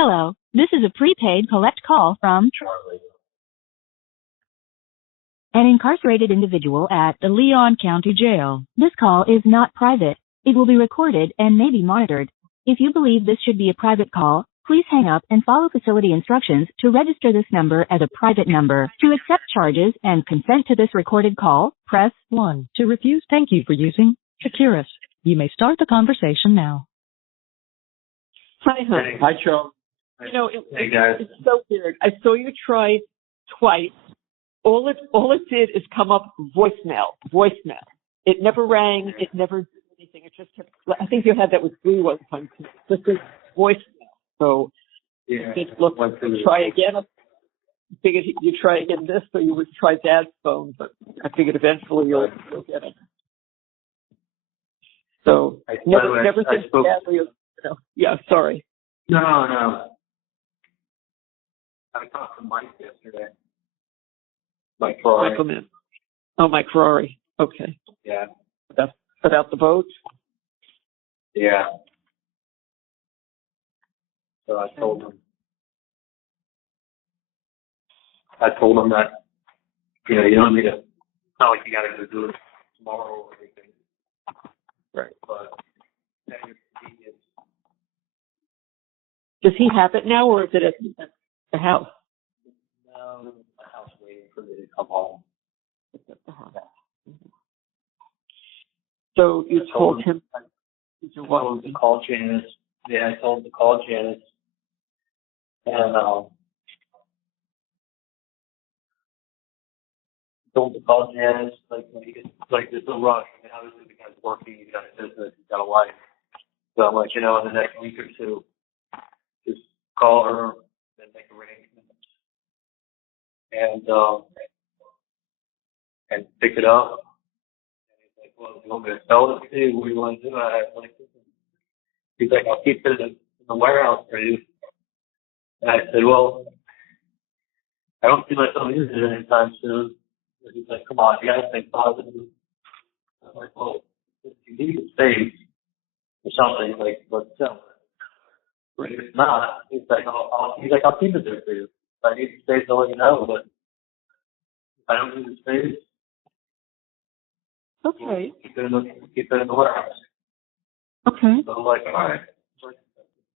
Hello, this is a prepaid collect call from Charlie. An incarcerated individual at the Leon County Jail. This call is not private. It will be recorded and may be monitored. If you believe this should be a private call, please hang up and follow facility instructions to register this number as a private number. To accept charges and consent to this recorded call, press 1. To refuse, thank you for using Securus. You may start the conversation now. Hi, honey. Hi, Charlie. You know, Hey, guys. it's so weird. I saw you try twice. All it did is come up voicemail. It never rang. It never did anything. It just kept. I think you had that with Blue one time too. Just as voicemail. So Yeah. just look. Try again. I figured you try again this, so you would try Dad's phone, but I figured eventually you'll get it. So never think badly of. Yeah, sorry. No. I talked to Mike yesterday. Mike Ferrari. Mike Ferrari. Okay. Yeah. About the vote? Yeah. So I told him that, you don't need to, it's not like you got to go do it tomorrow or anything. Right. But does he have it now, or is it at the house? No, the house waiting for me to come home. It's at the house. Mm-hmm. So you told him? I told him to call Janice. Yeah, I told him to call Janice. And told him to call Janice, when he gets, there's no rush. I mean, obviously the guy's working, he's got a business, he's got a life. So I'm like, in the next week or two, just call her and make arrangements. And pick it up. And he's like, well, you want me to sell it to you? What do you want to do? He's like, I'll keep it in the warehouse for you. And I said, well, I don't see myself using it anytime soon. And he's like, come on, you got to think positive. I'm like, well, if you need a space or something, let's sell it. But if not, he's like, I'll keep it there for you. If I need the space, I'll let you know. But if I don't need the space, okay, keep it in the warehouse. Okay. So I'm like, all right.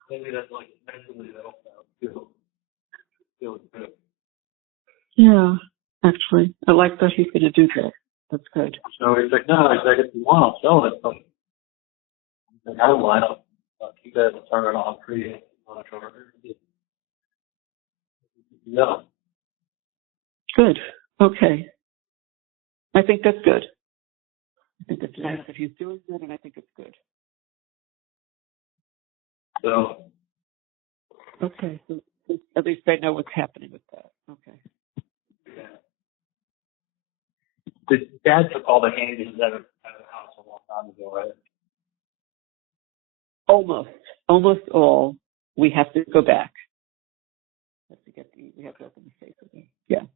Maybe that's mentally that'll feel good. Yeah, actually, I like that he's going to do that. That's good. So he's like, no, if you want, I'll sell it. But he's like, I don't mind. I'll keep it and turn it on for you on a charger. No. Good. Okay. I think that's good. I think that's nice that he's doing good, and I think it's good. So. Okay. So at least I know what's happening with that. Okay. Yeah. Dad took all the handies out of the house a long time ago, right? Almost all. We have to go back. We have to open the safe again. Yeah.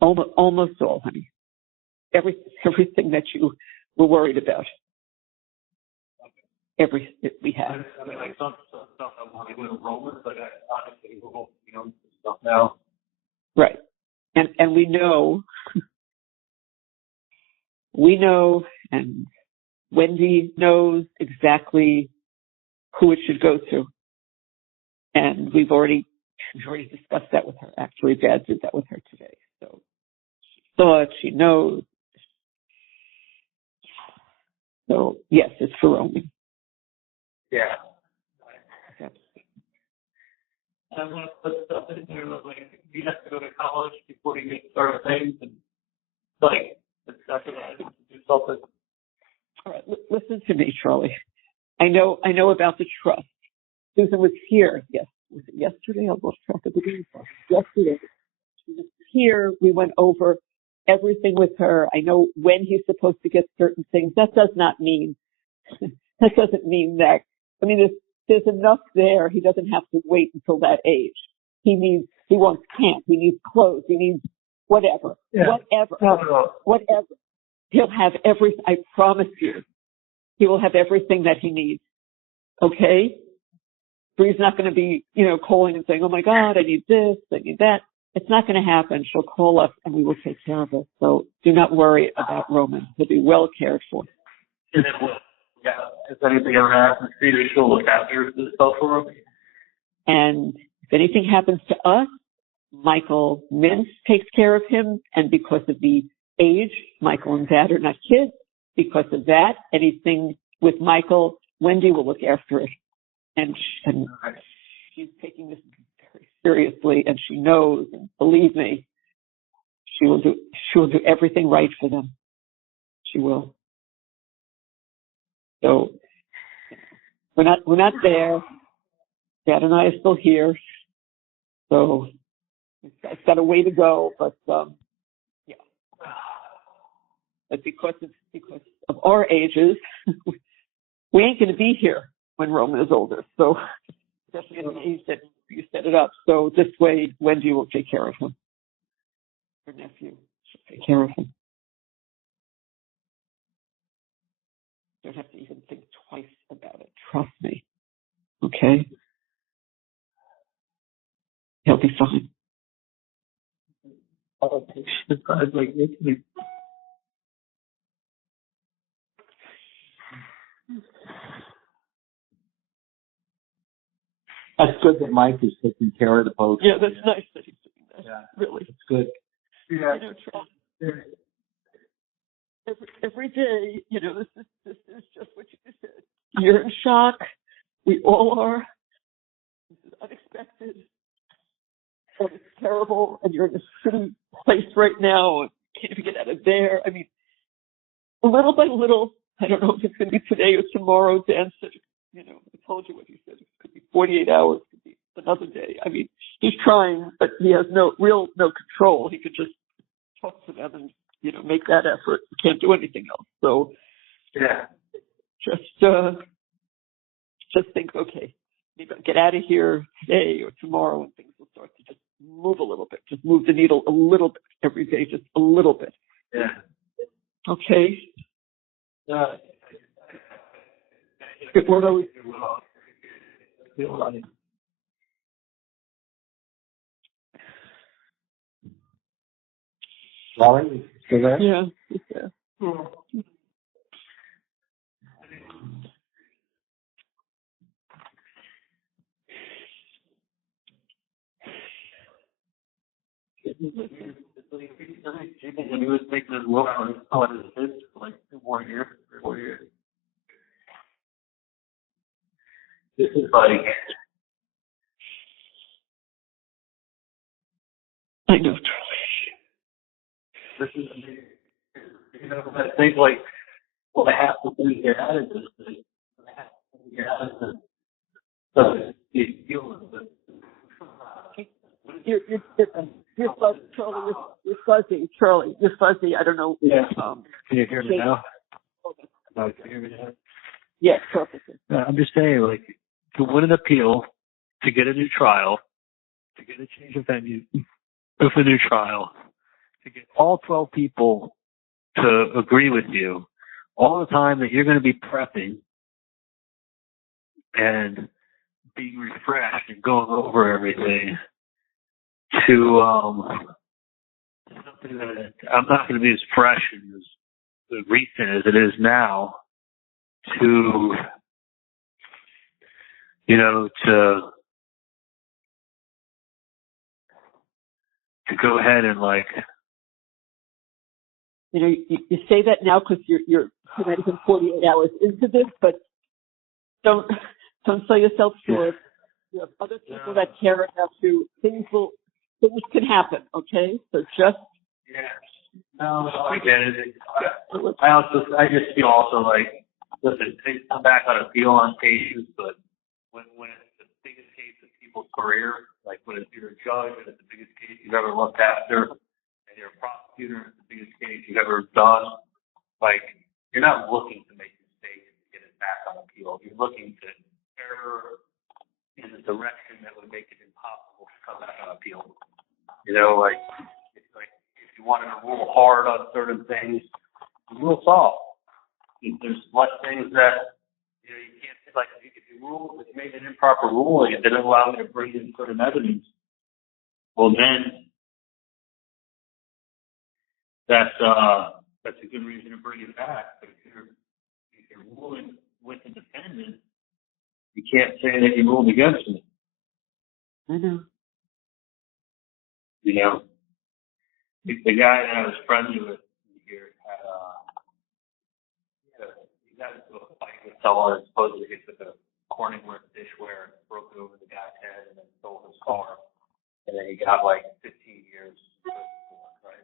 Almost all, honey. Everything that you were worried about. We have. I mean, some stuff I want to go to Roman, but honestly, stuff now. Right. And we know, and Wendi knows exactly who it should go to. And we've already discussed that with her. Actually, Dad did that with her today. So she saw it, she knows. So yes, it's for roaming. Yeah. I want to put stuff in there you have to go to college before you get started things, and it's not going to do something. All right, listen to me, Charlie. I know about the trust. Susan was here. Yes, was it yesterday? I lost track of the day. Yesterday, she was here. We went over everything with her. I know when he's supposed to get certain things. That doesn't mean that. I mean, there's enough there. He doesn't have to wait until that age. He wants camp. He needs clothes. He needs whatever. Yeah. Whatever. He'll have everything. I promise you. He will have everything that he needs. Okay? Bree's not going to be, calling and saying, oh my God, I need this, I need that. It's not going to happen. She'll call us and we will take care of it. So do not worry about Roman. He'll be well cared for. And then if anything ever happens to you, she'll look after herself for him. And if anything happens to us, Michael Mintz takes care of him. And because of the age, Michael and Dad are not kids. Because of that, anything with Michael, Wendi will look after it. And she's taking this very seriously, and she knows, and believe me, she will do everything right for them. She will. So we're not there. Dad and I are still here. So it's got a way to go, but yeah. But because of our ages, we ain't going to be here when Roman is older. So especially at the age that you set it up. So this way, Wendi will take care of him. Her nephew should take care of him. Don't have to even think twice about it. Trust me. Okay? He'll be fine. That's good that Mike is taking care of the post. Yeah, that's nice that he's doing that. Yeah, really. It's good. Yeah. Every day, this is just what you said. You're in shock. We all are. This is unexpected. And it's terrible. And you're in a shitty place right now. And can't even get out of there. I mean, little by little, I don't know if it's going to be today or tomorrow. Dan said, I told you what he said. It could be 48 hours. It could be another day. I mean, he's trying, but he has no control. He could just talk to them and, make that effort. He can't do anything else. So, yeah, just think, okay, maybe I'll get out of here today or tomorrow, and things will start to just move a little bit. Just move the needle a little bit every day, just a little bit. Yeah. Okay. Good We're always. Wally, still there? Yeah. Yeah. When he was making his will, I was his for like 2 more years, 3 more years. This is like, I know, Charlie. this is, I think like, what I have to do here out of this thing, what I have to do out of this, so you feel it. You're fuzzy, Charlie. You're fuzzy, Charlie. You're fuzzy. I don't know. Yeah. Can you hear me now? No, can you hear me now? Yes, perfectly. I'm just saying, like, to win an appeal, to get a new trial, to get a change of venue with a new trial, to get all 12 people to agree with you, all the time that you're going to be prepping and being refreshed and going over everything, to something that I'm not going to be as fresh and as recent as it is now, to go ahead and like, you say that now because you're not even 48 hours into this, but don't sell yourself short. You have other people that care about you. Things can happen, okay? So just no, I get it. I just feel also like, listen, things come back on appeal on cases, but when it's the biggest case of people's career, like when you're a judge and it's the biggest case you've ever looked after, and you're a prosecutor and it's the biggest case you've ever done, like, you're not looking to make mistakes to get it back on appeal. You're looking to err in the direction that would make it impossible to come back on appeal. Like if you wanted to rule hard on certain things, you rule soft. There's less things that you can't, like if you made an improper ruling and didn't allow me to bring in certain evidence, well then that's a good reason to bring it back. But if you're ruling with the defendant, you can't say that you ruled against me. I know. You know, the guy that I was friendly with here he got into a fight with someone. Supposedly he took a Corningware dishware, broke it over the guy's head, and then stole his car. And then he got like 15 years for it, right?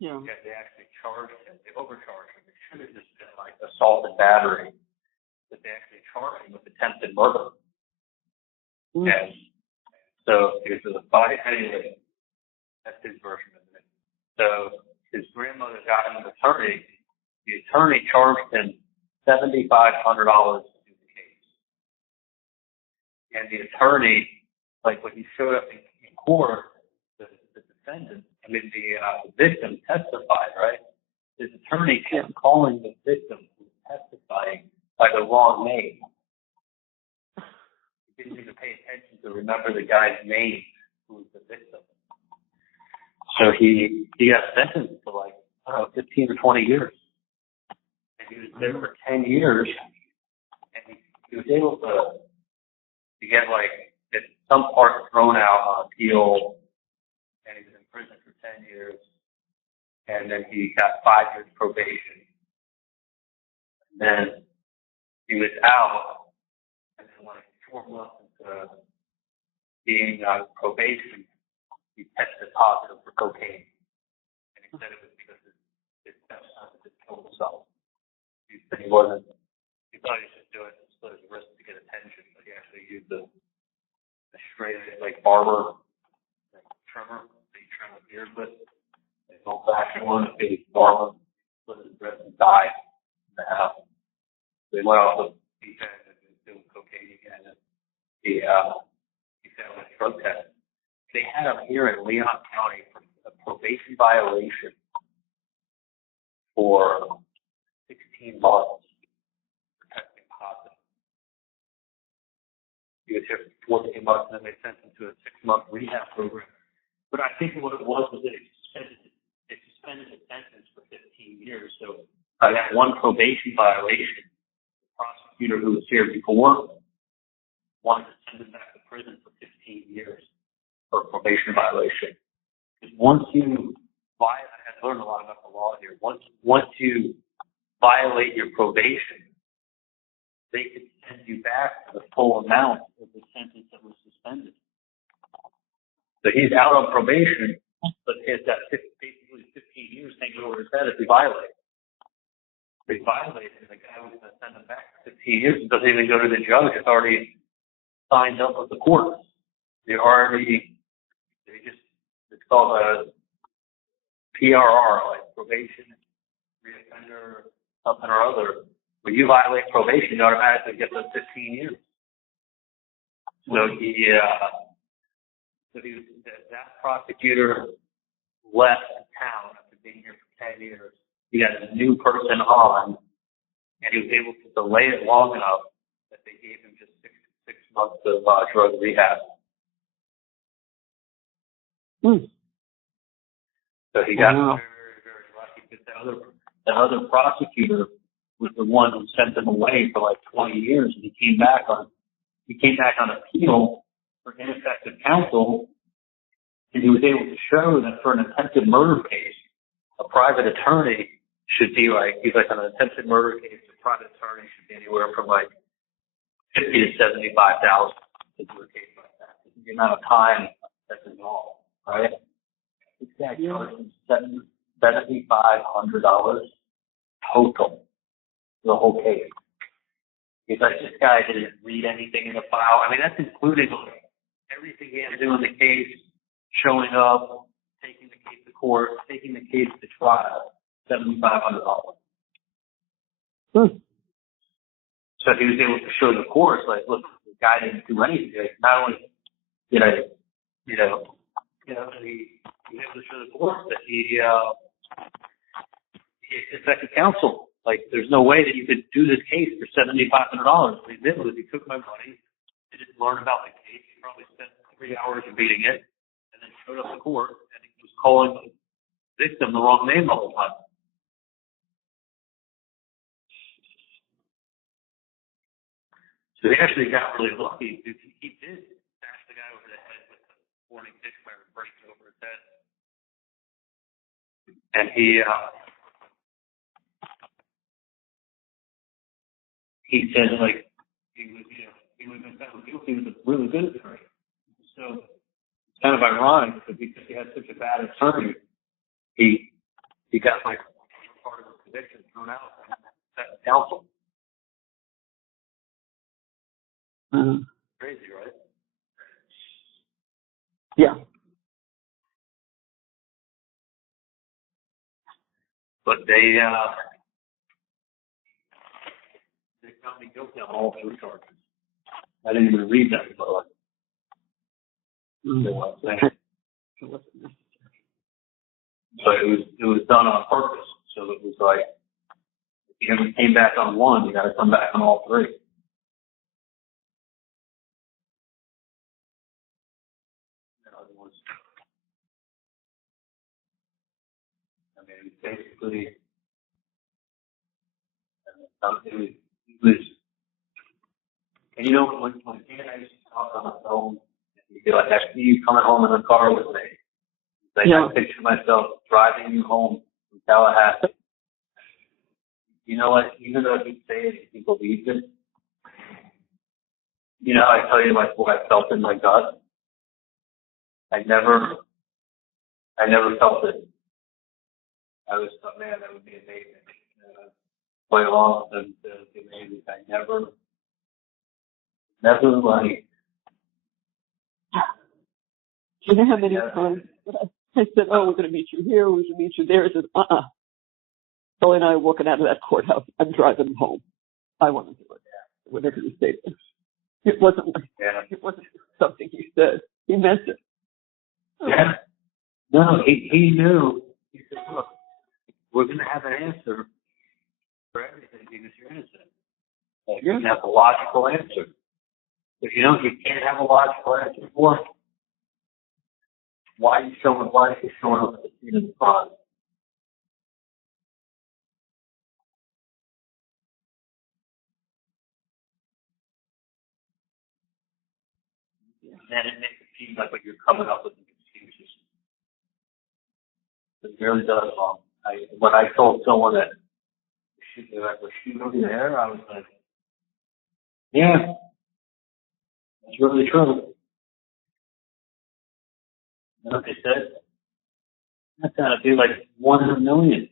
Yeah. Because they actually charged him. They overcharged him. It should have just been like assault and battery. But they actually charged him with attempted murder. Mm. And so it was a fight. Anyway, that's his version of it. So his grandmother got him an attorney. The attorney charged him $7,500 to do the case. And the attorney, like when he showed up in court, the defendant, the victim testified, right? His attorney kept calling the victim who was testifying by the wrong name. He didn't even pay attention to remember the guy's name who was the victim. So he got sentenced to like, I don't know, 15 or 20 years. And he was there for 10 years. And he was able to get like some part thrown out on appeal. And he was in prison for 10 years. And then he got 5 years probation. And then he was out. And then like 4 months into being on probation, he tested positive for cocaine. And he said it was because his stepson had just killed himself. He said he thought he was just doing it to split his wrist to get attention, but he actually used the straight, like barber, like trimmer that you trim a beard with. An old fashioned one, a big barber, split his wrist and died in the house. So he went off the deep end and was doing cocaine again. And he failed his drug test. They had him here in Leon County for a probation violation for 16 months for testing positive. He was here for 14 months, and then they sent him to a 6-month rehab program. But I think what it was that they suspended the sentence for 15 years. So I got one probation violation. The prosecutor who was here before wanted to send him back to prison for 15 years. For probation violation. Because once you violate, I learned a lot about the law here. Once you violate your probation, they can send you back to the full amount of the sentence that was suspended. So he's out on probation, but he's got basically 15 years hanging over his head if he violates. If he violates, and the guy was going to send him back for 15 years, it doesn't even go to the judge. It's already signed up with the court. It's called a PRR, like probation, reoffender, something or other. When you violate probation, you automatically get those 15 years. So that prosecutor left town after being here for 10 years. He got a new person on, and he was able to delay it long enough that they gave him just six months of drug rehab. So he got very, very lucky because the other prosecutor was the one who sent him away for like 20 years, and he came back on appeal for ineffective counsel, and he was able to show that for an attempted murder case, a private attorney should be he's like on an attempted murder case, a private attorney should be anywhere from like $50,000 to $75,000 to do a case like that. This is the amount of time that's involved, right? This guy charged him $7,500 total for the whole case. He's like, this guy didn't read anything in the file. I mean, that's including everything he had to do in the case, showing up, taking the case to court, taking the case to trial, $7,500. So he was able to show the court, like, look, the guy didn't do anything. Not only did he was able to show the court that he effective counsel. Like, there's no way that you could do this case for $7,500. What he did was he took my money, didn't learn about the case. He probably spent 3 hours reading it, and then showed up to court, and he was calling the victim the wrong name the whole time. So he actually got really lucky. He did bash the guy over the head with the warning dish wire and break over his head. And he said, like, he was been found guilty. He was a really good attorney. So it's kind of ironic because he had such a bad attorney, he got like part of his conviction thrown out at counsel. Crazy, right? Yeah. But they found me guilty on all 3 charges. I didn't even read that, but so it was done on purpose. So it was like, if you ever came back on 1, you got to come back on all 3. Basically, it was, and you know, when Dan and I used to talk on the phone, you'd be like, I see you coming home in the car with me. Like, I picture myself driving you home from Tallahassee. You know what? Even though he'd say it, he believed it. You know, I tell you, like, what I felt in my gut. I never felt it. I was thought, man, that would be amazing. Play along and be amazing. I never like. Do you know how many times I said, oh, we're going to meet you here, we're going to meet you there? I said, Billy and I are walking out of that courthouse. I'm driving home. I want to do it. Whatever you say. It wasn't like, it wasn't something he said. He meant it. Yeah. No, he knew. He said, look, we're going to have an answer for everything because you're innocent. You're going to have a logical answer. If you know you can't have a logical answer for, why are you showing up at the scene of the crime? And then it makes it seem like you're coming up with excuses. It really does. When I told someone that was shooting over there, I was like, yeah, that's really true. You know what they said? That's got to be like 1 in a million.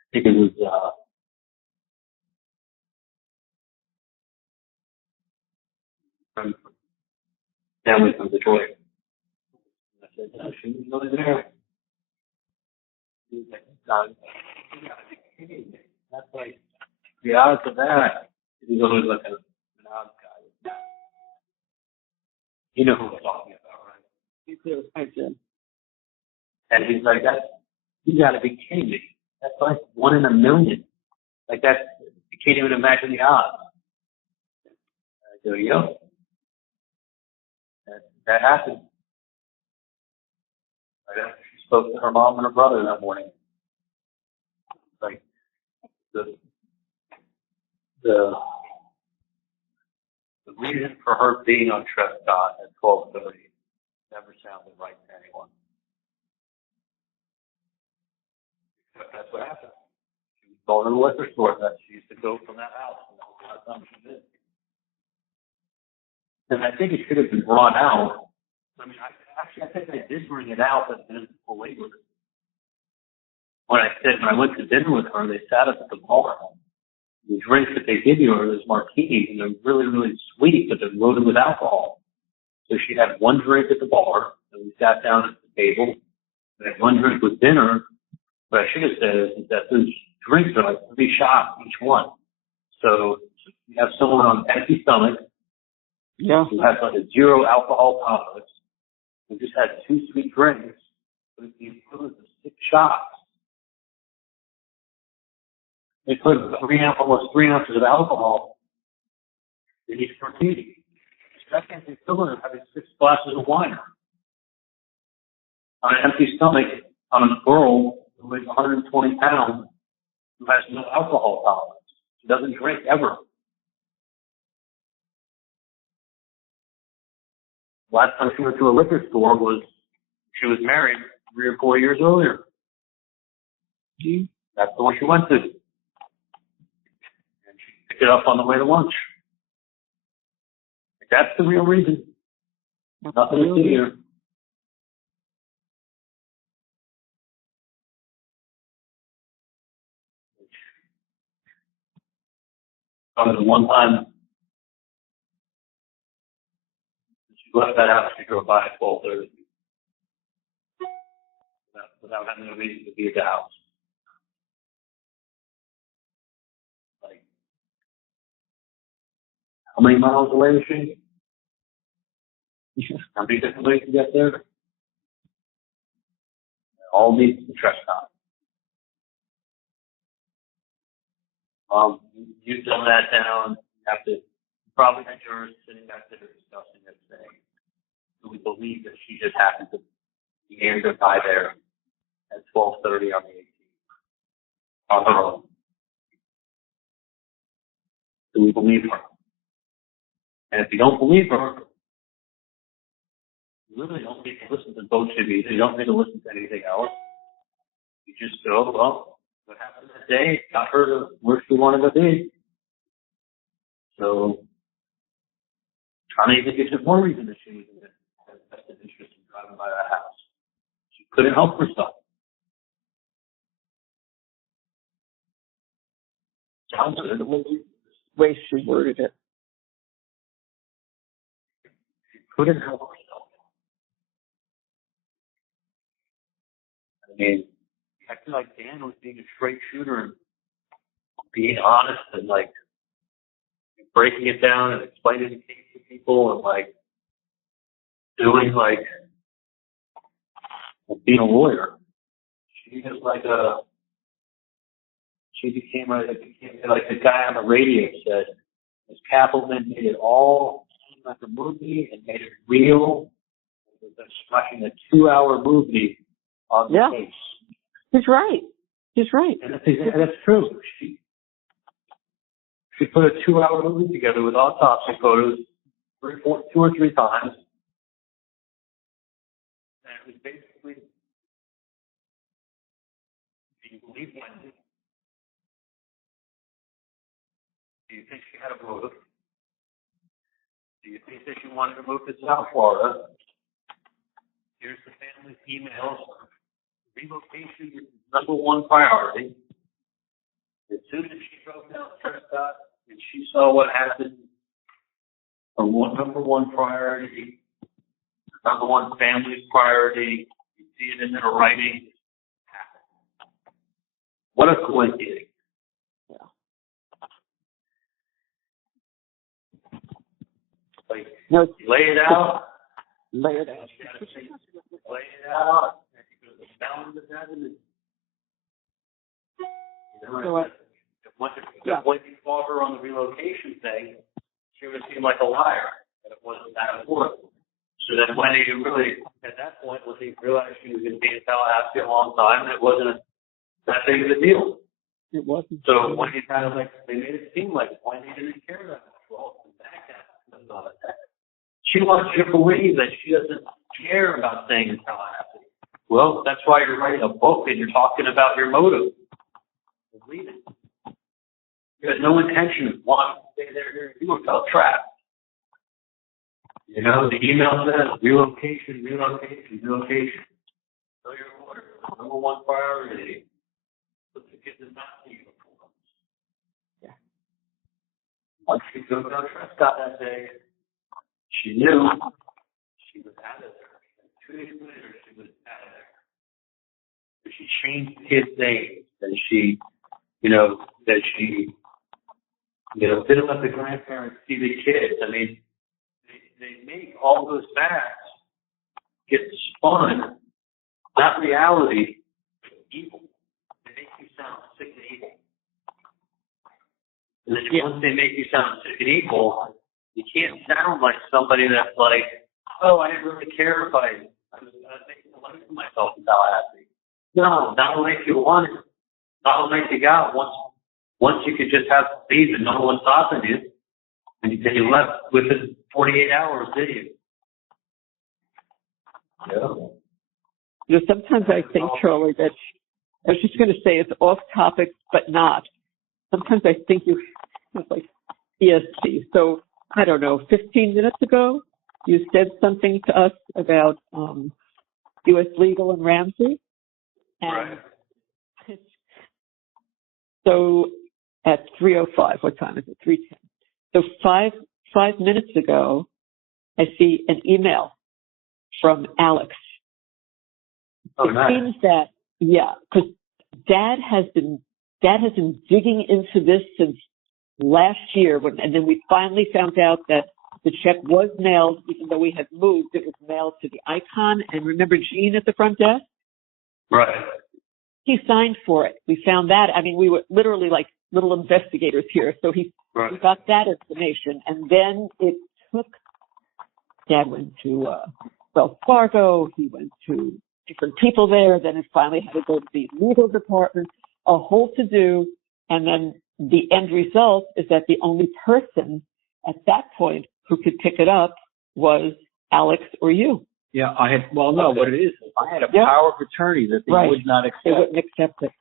I think it was from family from Detroit. I said, no, she was really there. He was like, that's like the odds of that. He's always like an odds guy. You know who we're talking about, right? Me too. I did. And he's like, you got to be kidding me. That's like 1 in a million. Like that, you can't even imagine the odds. I go, yo, that happened. She spoke to her mom and her brother that morning. Like the reason for her being on Trescott at 12:30 never sounded right to anyone. But that's what happened. She was going to the liquor store that she used to go from that house. And that was the last time she did. And I think it should have been brought out. I mean, I think I did bring it out, but then later. When I went to dinner with her, they sat us at the bar. The drinks that they give you are those martinis, and they're really, really sweet, but they're loaded with alcohol. So she had 1 drink at the bar, and we sat down at the table, and had 1 drink with dinner. What I should have said is that those drinks are like 3 shots each one. So you have someone on an empty stomach who has like a 0 alcohol tolerance, who just had 2 sweet drinks, with the equivalent of 6 shots. They put almost 3 ounces of alcohol in each martini. Second, the equivalent of having 6 glasses of wine. On an empty stomach, on a girl who weighs 120 pounds, who has no alcohol tolerance. She doesn't drink ever. Last time she went to a liquor store she was married 3 or 4 years earlier. That's the one she went to. And she picked it up on the way to lunch. That's the real reason. Nothing to see here. The one time she left that house, she drove by at 12:30 without having a reason to be at the house. Like, how many miles away is she? How many different ways to get there? All leads to Trescott. You've done that down. You probably had yours sitting back there discussing it today. So we believe that she just happened to be anchored by there at 12:30 on the 18th on her own. Do we believe her? And if you don't believe her, you really don't need to listen to both of you. You don't need to listen to anything else. You just go, well, what happened that day got her to where she wanted to be. So, trying to even give her more reason that she even has vested interest in driving by that house. She couldn't help herself. Sounds good. The way she worded it. She couldn't help herself. I mean, I feel like Dan was being a straight shooter and being honest and like breaking it down and explaining the case to people and like doing like being a lawyer. She is like she became like the guy on the radio said, Ms. Kappelman made it all seem like a movie and made it real. It was watching a 2-hour movie on the case. He's right. He's right. And that's true. She put a 2-hour movie together with autopsy photos 2 or 3 times. And it was basically, do you believe Wendi? Do you think she had a motive? Do you think that she wanted to move to South Florida? Here's the family's emails. Relocation is #1 priority. As soon as she drove down Trescott and she saw what happened, her #1 priority, #1 family's priority, you see it in her writing. What a coincidence. Yeah. Like, no, lay it out. Lay it out. Lay it out. The sound of that is, if Wendi fought her on the relocation thing, she would seem like a liar, and it wasn't that important. So then Wendi really, at that point, when he realized she was going to be in Tallahassee a long time, it wasn't that big of a deal. It wasn't. So Wendi kind of like, they made it seem like Wendi didn't care that much. Well, she wants you to believe that she doesn't care about staying in Tallahassee. Well, that's why you're writing a book and you're talking about your motive. Believe it. You had no intention of wanting to stay there. You felt trapped. You know, the email says relocation. So your order, #1 priority. Put the kids in math uniforms. Yeah. Once she drove down Trescott that day, she knew she was out of there. 2 days later, she was out of there. She changed his name, and she didn't let the grandparents see the kids. I mean, they make all those facts get spun not reality, evil. They make you sound sick and evil. And then once they make you sound sick and evil, you can't sound like somebody that's like, oh, I didn't really care if I was making a life for myself in Tallahassee. No, that'll make you want it. That'll make you go. Once you could just have leave and no one stopping you, and then you left within 48 hours, did you? Yeah. You know, sometimes I think, Charlie, that I was just going to say it's off topic, but not. Sometimes I think you like EST. So I don't know, 15 minutes ago, you said something to us about U.S. Legal and Ramsey. And right. So at 3:05, what time is it? 3:10. So five minutes ago, I see an email from Alex. Oh, it nice. seems that, yeah, because Dad has been digging into this since last year, and then we finally found out that the check was mailed, even though we had moved. It was mailed to the Icon, and remember Gene at the front desk? Right. He signed for it. We found that. I mean, we were literally like little investigators here. So we got that information, and then it took. Dad went to Wells Fargo. He went to different people there. Then it finally had to go to the legal department. A whole to-do, and then the end result is that the only person at that point who could pick it up was Alex or you. Yeah, what it is, I had a power of attorney that they would not accept. They wouldn't accept it.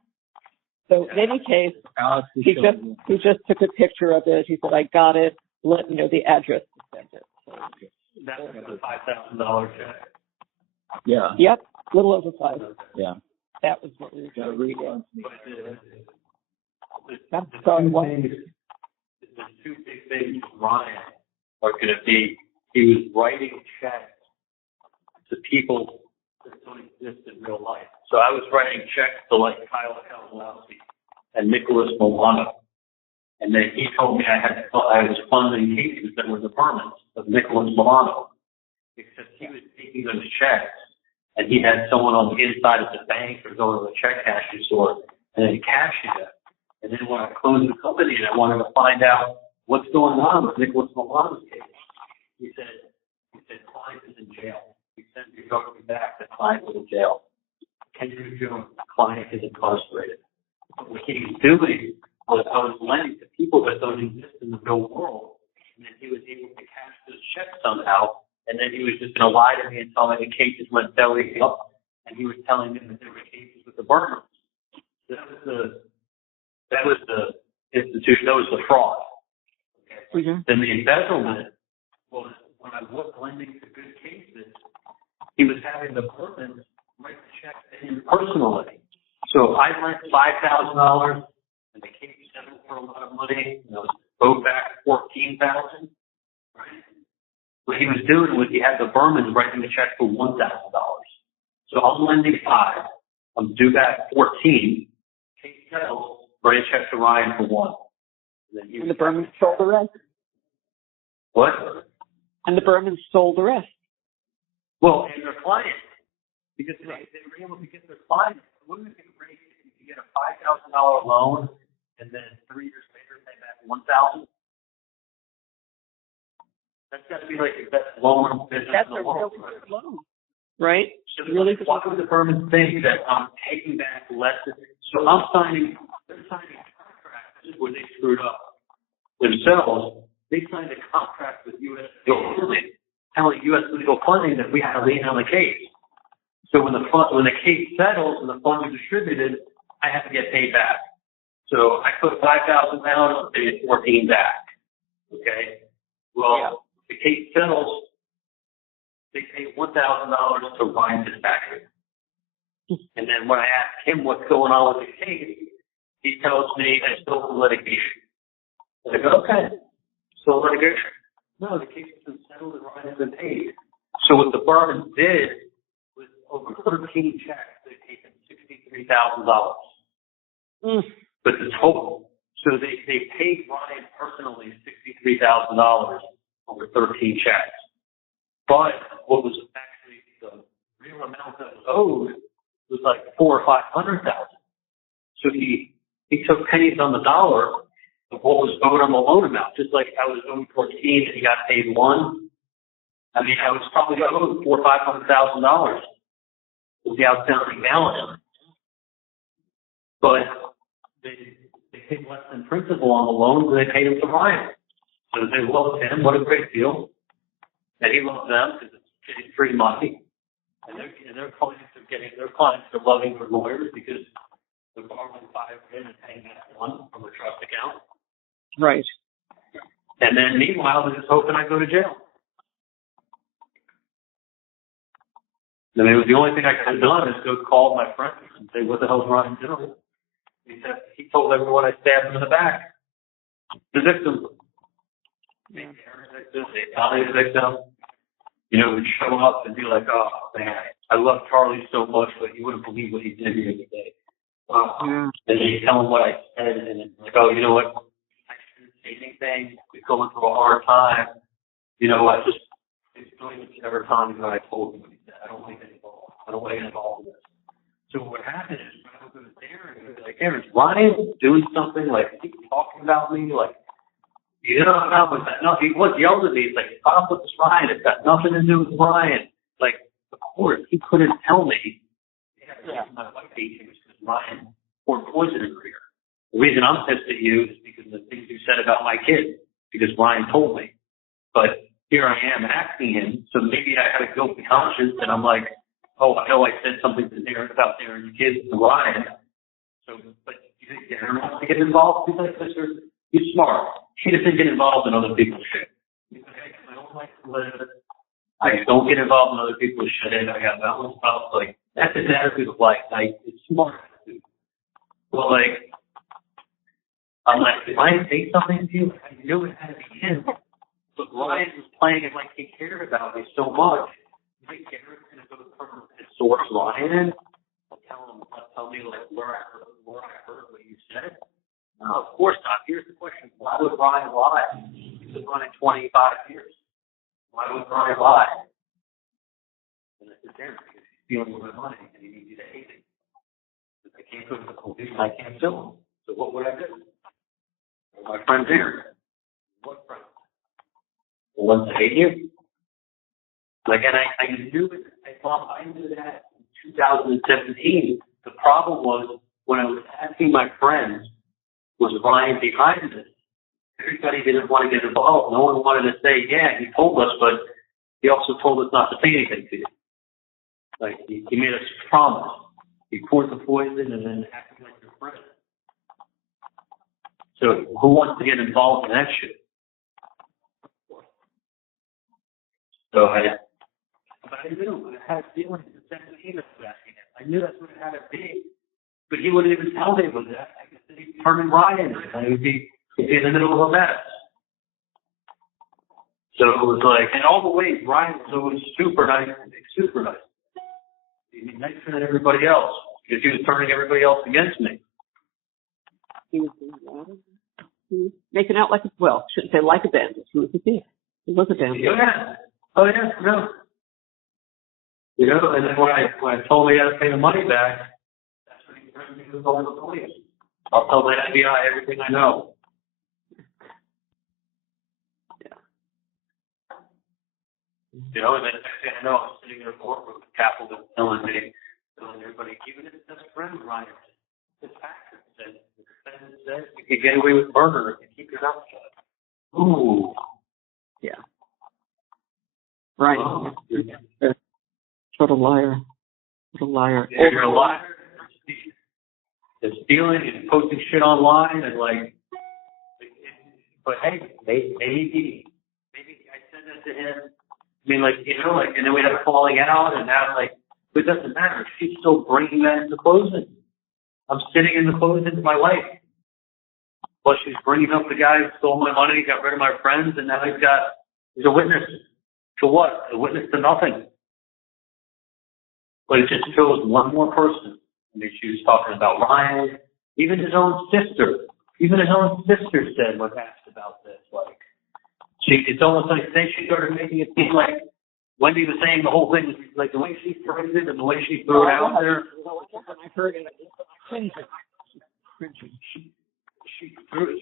So in any case, Alex he just took a picture of it. He said, I got it. Let me know the address to send it. So, that was a $5,000 check. Yeah. Yep, a little over 5. Yeah. That was what we were trying to read on. The two big things Ryan are going to be, he was writing checks to people that don't exist in real life. So I was writing checks to like Kyle Kalinowski and Nicholas Milano. And then he told me I was funding cases that were deferments of Nicholas Milano, except he was taking those checks and he had someone on the inside of the bank or go to the check cashing store and then cashing it. And then when I closed the company and I wanted to find out what's going on with Nicholas Milano's case, he said, client is in jail. He sent your government back, the client was in jail. Kendrick Jones, client is incarcerated. What he was doing was I was lending to people that don't exist in the real world, and then he was able to cash those checks somehow, and then he was just going to lie to me and tell me the cases went belly up, and he was telling me that there were cases with the burners. That was the institution. That was the fraud. Okay. Mm-hmm. Then the embezzlement was when I was lending to good cases, he was having the Bermans write the checks to him personally. So I lent $5,000, and the case settled for a lot of money. Go back $14,000. Right. What he was doing was he had the Bermans writing the check for $1,000. So I'm lending $5,000. I'm due back $14,000. Case settles. Write a check to Ryan for $1,000. And the Bermans sold the rest. What? And the Bermans sold the rest. Well, and their clients, because they were able to get their clients. Wouldn't it be great if you get a $5,000 loan and then 3 years later pay back $1,000? That's got to be like the best loan business in the world. That's a really good loan, right? So really, why would the Bermans think that I'm taking back less? So they're signing contracts where they screwed up themselves. They signed a contract with U.S. Legal Funding, telling U.S. Legal Funding that we had a lien on the case. So when the case settles and the funds are distributed, I have to get paid back. So I put $5,000 down, they get $14,000 back. Okay. Well, the case settles, they pay $1,000 to Ryan Fitzpatrick. And then when I ask him what's going on with the case, he tells me it's still in litigation. I go, okay, still in litigation. No, the case has been settled and Ryan has been paid. So what the Bermans did was over 13 checks, they've taken $63,000. But the total, so they paid Ryan personally $63,000 over 13 checks. But what was actually the real amount that was owed was like 400,000 or 500,000. So he took pennies on the dollar of what was owed on the loan amount, just like I was owed 14 and he got paid 1. I mean, I was probably owed $400,000 or $500,000 was the outstanding balance. But they paid less than principal on the loan, so they paid him to Ryan. So they loved him. What a great deal. And he loved them because it's getting free money. And their clients are loving their lawyers because they're borrowing $5 grand and paying that 1 from a trust account. Right. And then meanwhile, they're just hoping I go to jail. I mean, it was the only thing I could have done is go call my friends and say, what the hell's Ryan doing? He told everyone I stabbed him in the back. The victim. The Italian victim. You know, would show up and be like, oh, man, I love Charlie so much, but you wouldn't believe what he did the other day. And then you tell him what I said, and then like, oh, you know what? I shouldn't say anything. We're going through a hard time. You know what? Just explain it every time that I told him what he said. I don't want to get involved. I don't want to get involved in this. So what happened is, when I would go to Darren, and be like, Darren, is Ryan doing something? Like, is he talking about me? Like, you know, no, he was yelled at me. He's like, stop with this Ryan. It's got nothing to do with Ryan. Like, of course, he couldn't tell me. My wife hates him because Ryan poured poison in her ear. The reason I'm pissed at you is because of the things you said about my kid, because Ryan told me. But here I am asking him, so maybe I had a guilty conscience, and I'm like, oh, I know I said something to Darren about Darren's kids to Ryan. So, but you think Darren wants to get involved? He's like, sister, he's smart. She doesn't get involved in other people's shit. He's like, I got my own life to live. I don't get involved in other people's shit. I got my own stuff. Like, that's his attitude of life. Like, it's smart attitude. Well, like, I'm like, if I say something to you, I knew it had to be him. But Ryan was playing it like he cared about me so much. You think Darren's going to go to her and source Ryan and tell me like where I heard what you said? No, of course not. Here's the question: why would Ryan lie? He's been running 25 years. Why would Ryan lie? And I said, Darren, because he's stealing my money and he needs you to hate him. If I can't go to the police, I can't sue him. So what would I do? Well, my friend Darren. What friend? The ones that hate you? Like, and I knew it. I knew that in 2017. The problem was when I was asking my friends, was Ryan behind this? Everybody didn't want to get involved. No one wanted to say, yeah, he told us, but he also told us not to say anything to you. Like, he made us promise. He poured the poison and then acted like your friend. So who wants to get involved in that shit? So I knew. I had feelings at 17 of asking him. I knew that's what it had to be. But he wouldn't even tell me it was that. I could say turning Ryan, and he would be in the middle of a mess. So it was like, and all the ways, Ryan was always super nice. He was nicer than everybody else because he was turning everybody else against me. He was making out like shouldn't say like a bandit. He was a thief. He was a bandit. Yeah. Oh yeah, no. You know, and then when I told him he had to pay the money back, that's when he threatened me to go to the police. I'll tell the FBI everything I know. Yeah. You know, and then next thing I know, I'm sitting in a courtroom with Capitol telling everybody, even if it's his friend Ryan, his factor said, the defendant said you could get away with murder if you keep your mouth shut. Ooh. Yeah. Right. Oh, What a liar. What a liar. Yeah, you're a liar. They're stealing and posting shit online and like, but hey, maybe I said that to him. I mean, like, you know, like, and then we had a falling out and now like, but it doesn't matter. She's still bringing that into closing. I'm sitting in the closing with my wife. Plus she's bringing up the guy who stole my money, got rid of my friends, and now he's a witness. To what? A witness to nothing. But it just shows one more person. I mean, she was talking about Ryan, even his own sister. Even his own sister said when asked about this. Like, it's almost like then she started making it seem like Wendy was saying the whole thing was like the way she phrased it and the way she threw it out there. I heard it.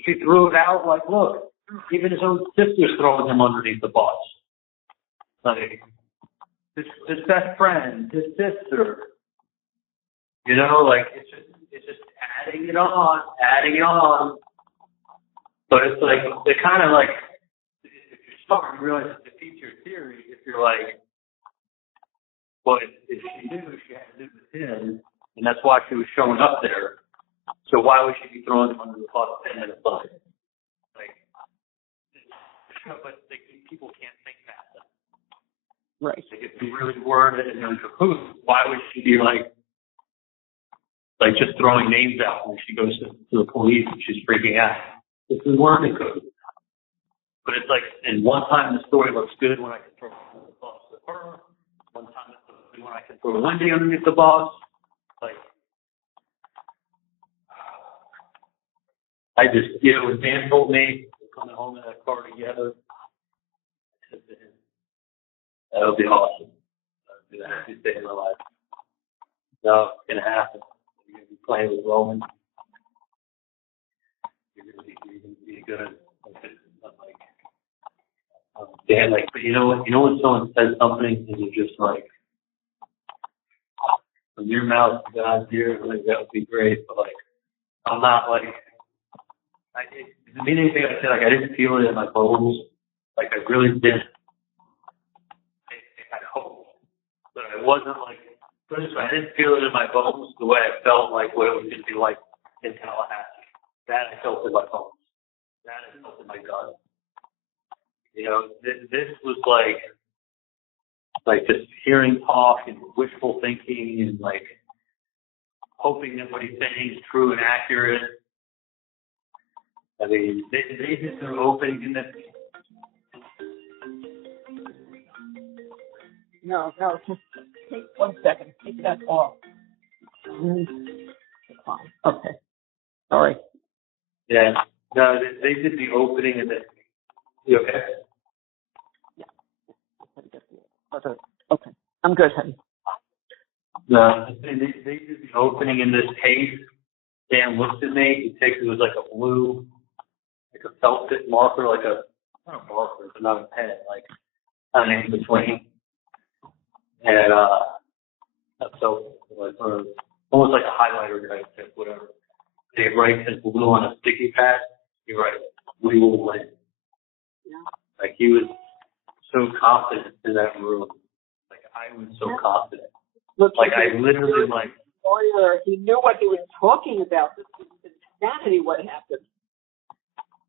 She threw it out like, look, even his own sister's throwing him underneath the bus. Like, his best friend, his sister. You know, like, it's just adding it on. But it's like, they kind of like, if you're starting to realize it defeats your theory, if you're like, well, if she knew she had to do with him, and that's why she was showing up there, so why would she be throwing him under the bus 10 minutes later? Like, but people can't think fast enough. Right. Like, if you really were in a cahoot, why would she be like just throwing names out when she goes to the police and she's freaking out? If we weren't in cahoot. But it's like, and one time the story looks good when I can throw the bus with her. One time it's good when I can throw Wendi underneath the bus. Like, I just, you know, when Dan told me we're coming home in that car together, I said to him, that'll be awesome. That'll be the happiest day of my life. No, it's going to happen. You're going to be playing with Roman. You're going to be good. Dan, like, but you know what? You know when someone says something and you're just like, from your mouth to God's ear, like, that would be great. But like, I'm not like, it didn't mean anything. I said, like, I didn't feel it in my bones. Like, I really didn't. I hope. But I wasn't like, I didn't feel it in my bones the way I felt like what it was going to be like in Tallahassee. That I felt in my bones. That I felt in my gut. You know, this was like just hearing talk and wishful thinking and like hoping that what he's saying is true and accurate. I mean, they did their opening in this. No, just take 1 second. Take that off. Okay. All right. Yeah. No, they did the opening in this. You okay? Okay. I'm good, honey. No, they did the opening in this case. Dan looks at me. It was like a blue, like a felt tip marker, like a, not a marker, but not a pen, like kind of in between. And so like almost like a highlighter type tip, whatever. They write in blue on a sticky pad. He writes, "We will win." Yeah. Like he was so confident in that room. Like I was so confident. Look, like I literally like. Lawyer, he knew what he was talking about. This was insanity. What happened?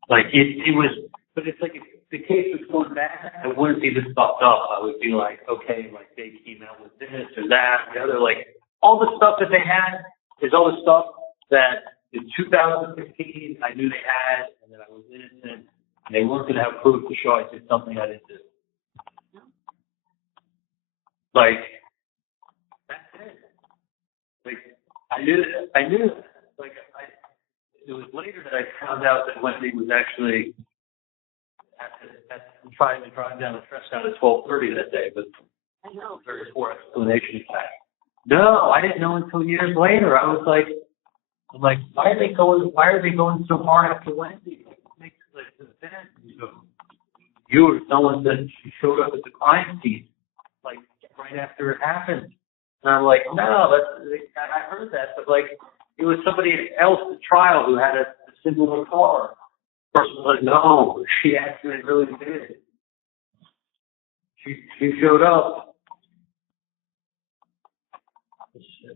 Like it was, but it's like if the case was going back, I wouldn't be this fucked up. I would be like, okay, like they came out with this or that, the other. Like all the stuff that they had is all the stuff that in 2015 I knew they had, and that I was innocent, and they weren't going to have proof to show I did something I didn't do. Like that's it. Like I knew that. Like it was later that I found out that Wendi was actually trying to drive down to Trescott at 12:30 that day, but I know very poor explanation of that. No, I didn't know until years later. I was like, why are they going so hard after Wendi? Makes like sense. You or someone said she showed up at the crime scene, like right after it happened. And I'm like, no, I heard that, but like it was somebody else at trial who had a similar car. The person was like, no, she actually really did. She showed up.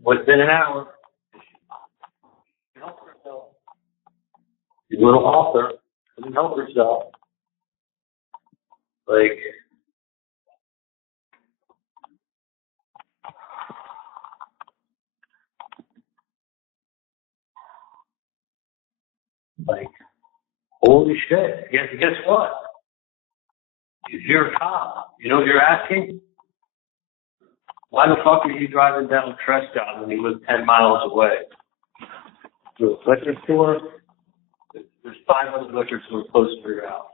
Within an hour. She helped herself. She's a little author. Couldn't help herself. Like, holy shit. Guess what? If you're a cop, you know what you're asking? Why the fuck are you driving down Trescott when he lives 10 miles away? To a liquor store? There's 5 other liquor stores close to your house.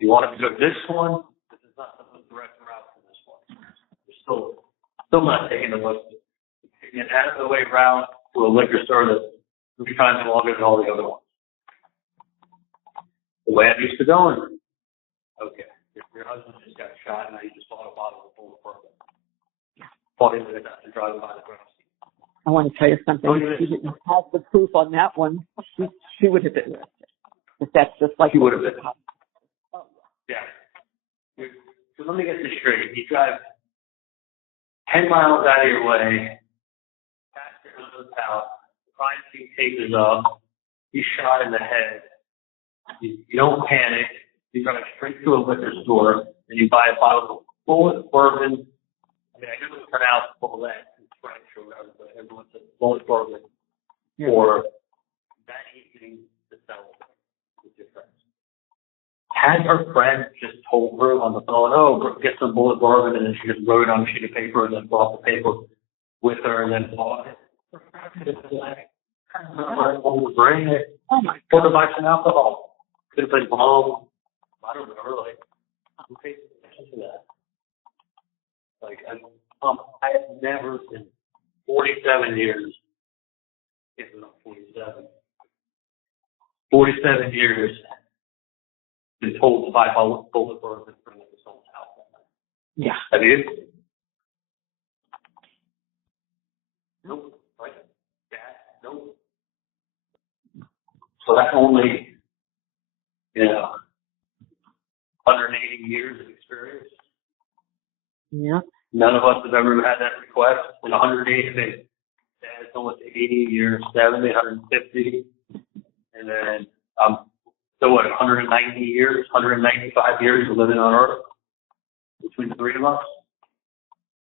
You want to go to this one? This is not the most direct route to this one. Still not taking the look. Taking an out of the way route to a liquor store that's 3 times longer than all the other ones. The way I'm used to going. Okay. Your husband just got shot and now you just bought a bottle of full of bourbon. Bought into it after driving by the ground. I want to tell you something. If she didn't have the proof on that one, she would have been arrested. If that's just like she would have been. Yeah. So let me get this straight. You drive 10 miles out of your way, past your husband's house, the crime scene takes up, he's shot in the head. You don't panic. You drive straight to a liquor store and you buy a bottle of Bullet bourbon. I mean, I know it's pronounced Bullet in French or whatever, but everyone says Bullet bourbon for that evening to celebrate with your friends. Had her friend just told her on the phone, oh, get some Bullet bourbon, and then she just wrote it on a sheet of paper and then brought the paper with her and then bought it. Bring it. Oh my God. Or to buy some alcohol. Could have been bomb. I don't know, like, who pays attention to that? Like, I have never in 47 years, if not 47 years, been told to buy Bullet bourbon from someone's house. Yeah. Have you? Nope. Right? Dad? Nope. So that's only, 180 years of experience. Yeah. None of us have ever had that request. In 180, it's almost 80 years, 70, 150. And then, so what, 190 years, 195 years of living on Earth between the three of us?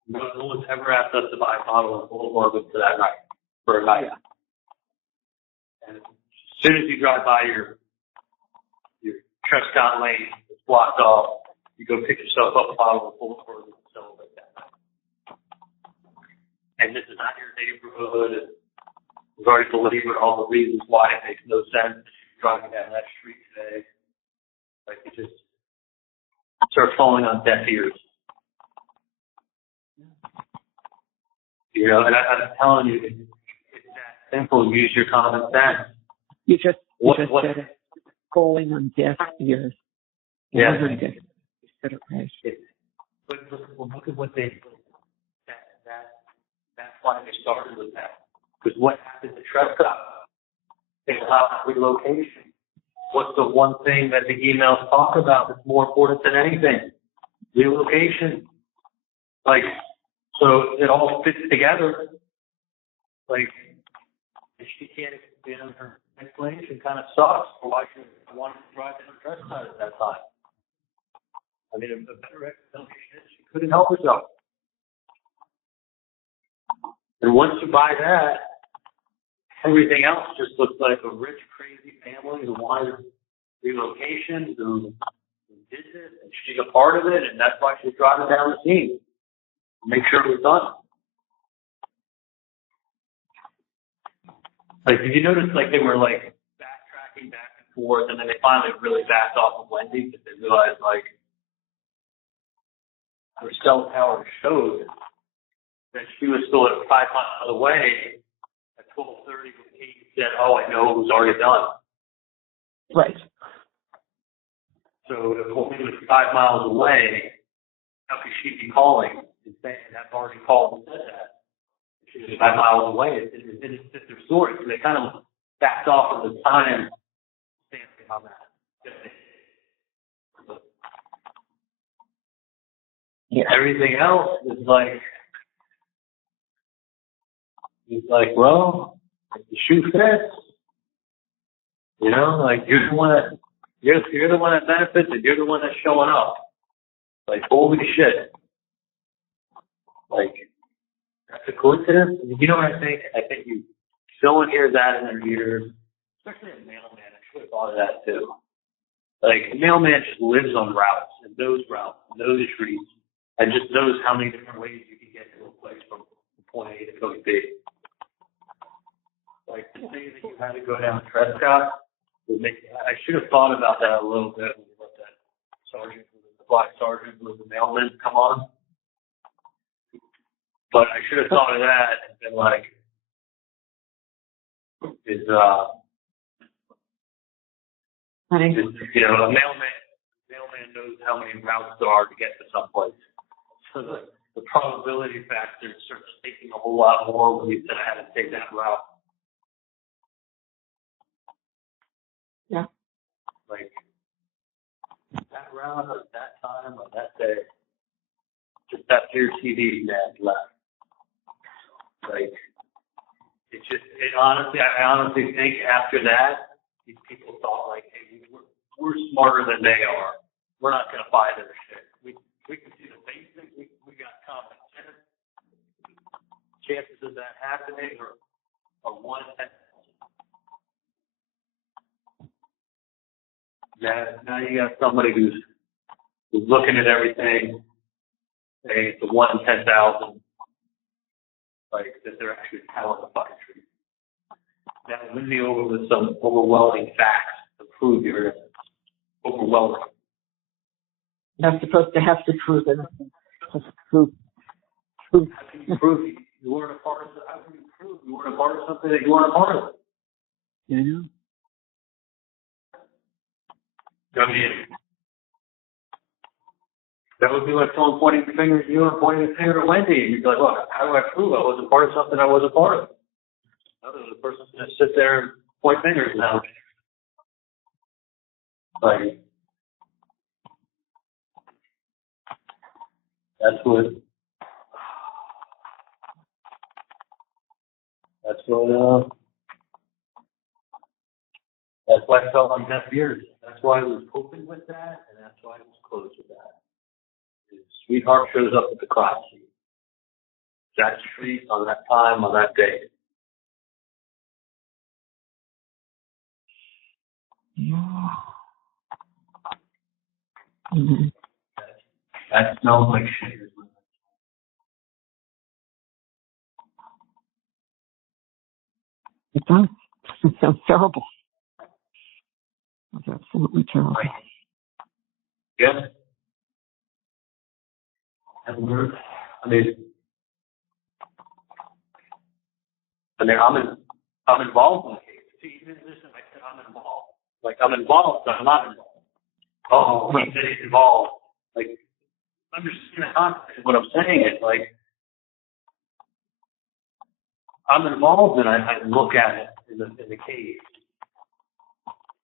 No one's ever asked us to buy a bottle of Bullet bourbon for that night, for a night. And as soon as you drive by your Trescott lane, it's blocked off, you go pick yourself up a bottle of Bullet bourbon and celebrate that night. And this is not your neighborhood, and we've already belabored all the reasons why it makes no sense driving down that street today. Like, it just starts falling on deaf ears. And I'm telling you, it's that simple. Use your common sense. You just said it. Falling on deaf ears. Yeah. You said it right. But look at what they did. That's why they started with that. Because what happened to Trescott? They allowed relocation. What's the one thing that the emails talk about that's more important than anything? Relocation. Like, so it all fits together. Like, she can't, her explanation kind of sucks for why she wanted to drive down Trescott at that time. I mean, a better explanation is she couldn't help herself. And once you buy that, everything else just looks like a rich, crazy family who wanted relocation, who did this, and she's a part of it, and that's why she's driving down the scene. Make sure it was done. Like, did you notice, like, they were, like, backtracking back and forth, and then they finally really backed off of Wendi because they realized, like, her cell tower showed that she was still at 5 miles away at 12:30 when Kate said, oh, I know it was already done. Right. So if Wendi was 5 miles away, how could she be calling and saying I've already called and said that? She was 5 miles away. It didn't fit their story. So they kind of backed off of the time standing on that. Yeah. Everything else is like, well, if the shoe fits, like you're the one that benefits and you're the one that's showing up. Like, holy shit. Like, that's a coincidence. You know what I think? I think someone hears that in their ears, especially a mailman. I should have thought of that too. Like, a mailman just lives on routes and knows streets, and just knows how many different ways you can get to a place from point A to point B. Like, to say that you had to go down Trescott would make. I should have thought about that a little bit when we let that sergeant, the black sergeant, who was the mailman, come on. But I should have thought of that and been like, you know, a mailman knows how many routes there are to get to someplace. So the probability factor starts taking a whole lot more when you said I had to take that route. Yeah. Like, that route or that time or that day, just after your TV dad left. Like, I honestly think after that, these people thought like, hey, we're smarter than they are. We're not going to buy their shit. We can see the basics. We got common sense. Chances of that happening are 1 in 10. Now you got somebody who's looking at everything. Hey, it's a 1 in 10,000. Like that they're actually telling the fucking truth. Now win me over with some overwhelming facts to prove your innocence. Overwhelming. You're not supposed to have to prove innocence. Just prove. How can you prove you weren't a part of it? How can you prove you weren't a part of something that you weren't a part of? Yeah. I mean, that would be like someone pointing the finger at you and pointing the finger at Wendi, and you'd be like, well, how do I prove I wasn't part of something I wasn't part of? The person's going to sit there and point fingers now. Like, that's why I felt like deaf ears. That's why I was open with that, and that's why I was closed with that. His sweetheart shows up at the crime scene. That street, on that time, on that day. Yeah. Mm-hmm. That smells like shit. It does. It sounds terrible. It's absolutely terrible. Right. Yes. I mean, I'm involved in the case. See, even this, I said I'm involved. Like, I'm involved, but I'm not involved. Oh, he said he's involved. Like, understand the context of what I'm saying is, like, I'm involved and I look at it in the case.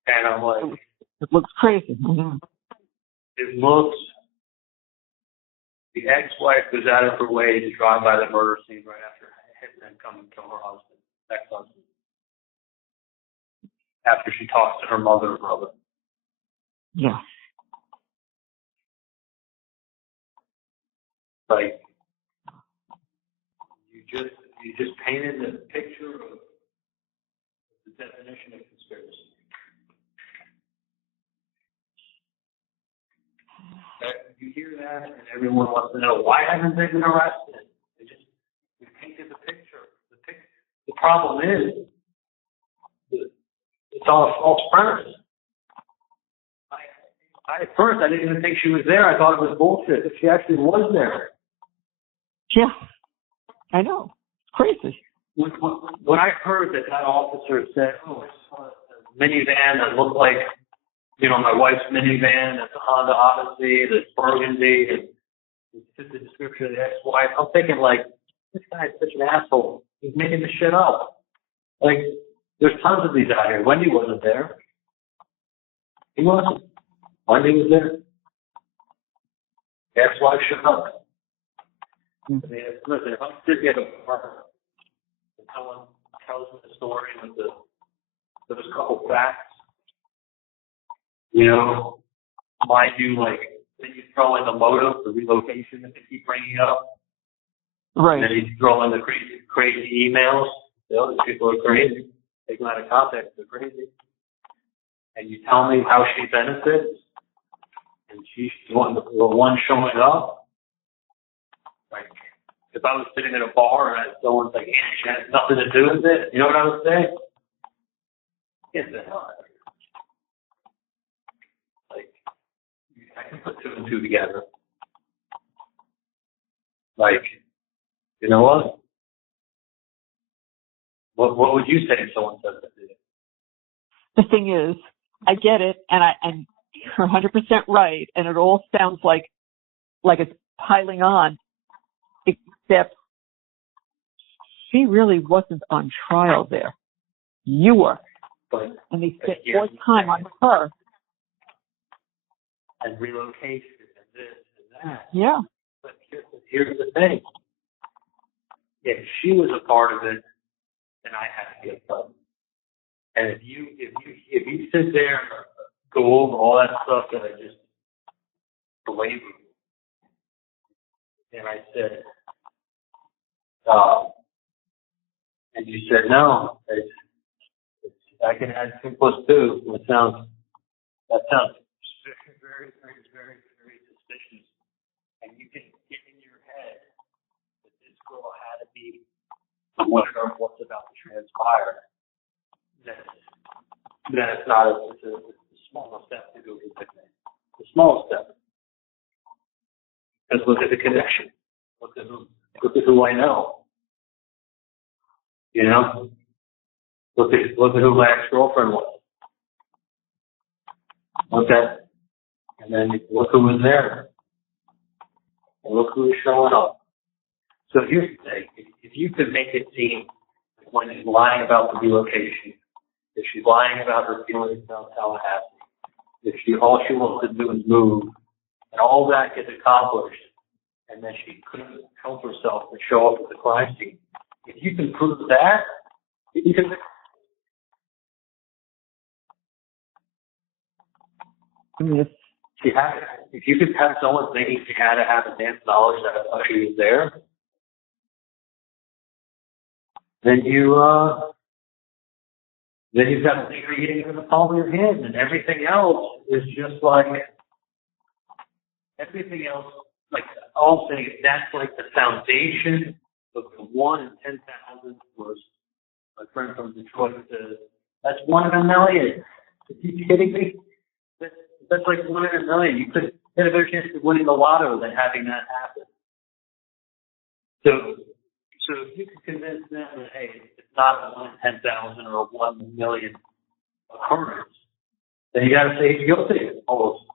And I'm like, it looks crazy. Mm-hmm. It looks, the ex-wife goes out of her way to drive by the murder scene right after hitting and come and kill her husband, ex-husband. After she talks to her mother and brother. Yeah. Like, you just painted the picture of the definition of conspiracy. You hear that, and everyone wants to know, why haven't they been arrested? We painted the picture. The problem is, it's on a false premise. At first, I didn't even think she was there. I thought it was bullshit. If she actually was there. Yeah, I know. It's crazy. When I heard that officer said, oh, I saw a minivan that looked like, you know, my wife's minivan, it's a Honda Odyssey, that's burgundy, and it fits the description of the ex-wife. I'm thinking, like, this guy's such an asshole. He's making this shit up. Like, there's tons of these out here. Wendi wasn't there. He wasn't. Wendi was there. The ex-wife showed up. I mean, listen, if I'm sitting at a bar and someone tells me the story with those couple facts, you know, mind you, like, then you throw in the motive, the relocation that they keep bringing up. Right. And then you throw in the crazy emails. You know, these people are crazy. Take them out of context, they're crazy. And you tell me how she benefits, and she's the one showing up. Like, if I was sitting at a bar and someone's like, hey, she has nothing to do with it, you know what I would say? Get the hell out of here. Like, I can put two and two together. Like, You know what? What would you say if someone said that to you? The thing is, I get it, and you're 100% right, and it all sounds like it's piling on, except she really wasn't on trial there. You were. But, and they spent more time on her. And relocation and this and that. Yeah. But here's the thing. If she was a part of it, then I had to be a part of it. And if you sit there and go over all that stuff that I just belabored, and I said, and you said no, I can add 2 + 2. That sounds very, very, very, very suspicious. And you can get in your head that this girl had to be wondering what's about to transpire. Then it's not it's a small step to go get the thing. The small step. Just look at the connection. Look at who I know. You know? Look at who my ex-girlfriend was. Okay. And then look who was there. And look who is showing up. So here's the thing. If you could make it seem like when she's lying about the relocation, if she's lying about her feelings about Tallahassee, if all she wants to do is move, and all that gets accomplished, and then she couldn't help herself but show up at the crime scene, if you can prove that, you can. If you could have someone thinking she had to have advanced knowledge that she was there, then you've got a degree hitting in the palm of your hand, and everything else is just like everything else. Like all I'm saying is that's like the foundation of the 1 in 10,000 was my friend from Detroit says that's 1 in a million. Are you kidding me? That's like 1 in a million. You could have a better chance of winning the lotto than having that happen. So if you could convince them that, hey, it's not a 1 in 10,000 or a 1 in a million occurrence, then you got to say he's guilty. Almost.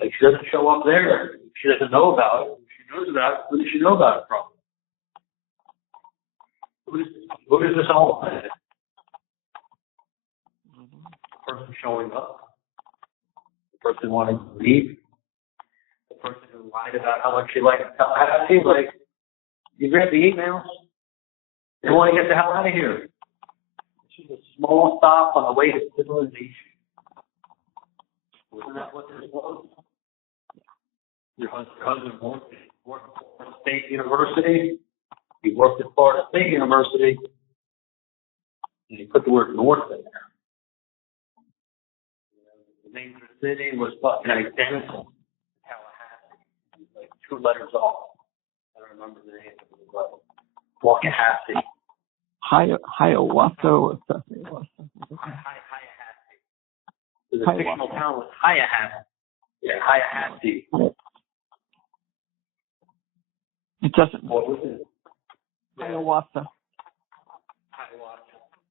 Like she doesn't show up there. She doesn't know about it. If she knows about it, who does she know about it from? Who does this all apply to? The person showing up. The person wanting to leave. The person who lied about how much she liked Tallahassee. Like, you read the emails. They want to get the hell out of here. This is a small stop on the way to civilization. Wasn't that what this was? Your husband worked at Florida State University. He worked at Florida State University. And he put the word North in there. The name of the city was fucking identical to Tallahassee. Like 2 letters off. I don't remember the name of it, but Tallahassee. Hiawatha or something. Hiahassee. The fictional town was Hiahassee. Yeah, Hiahassee. It doesn't. What was it? Hiawatha.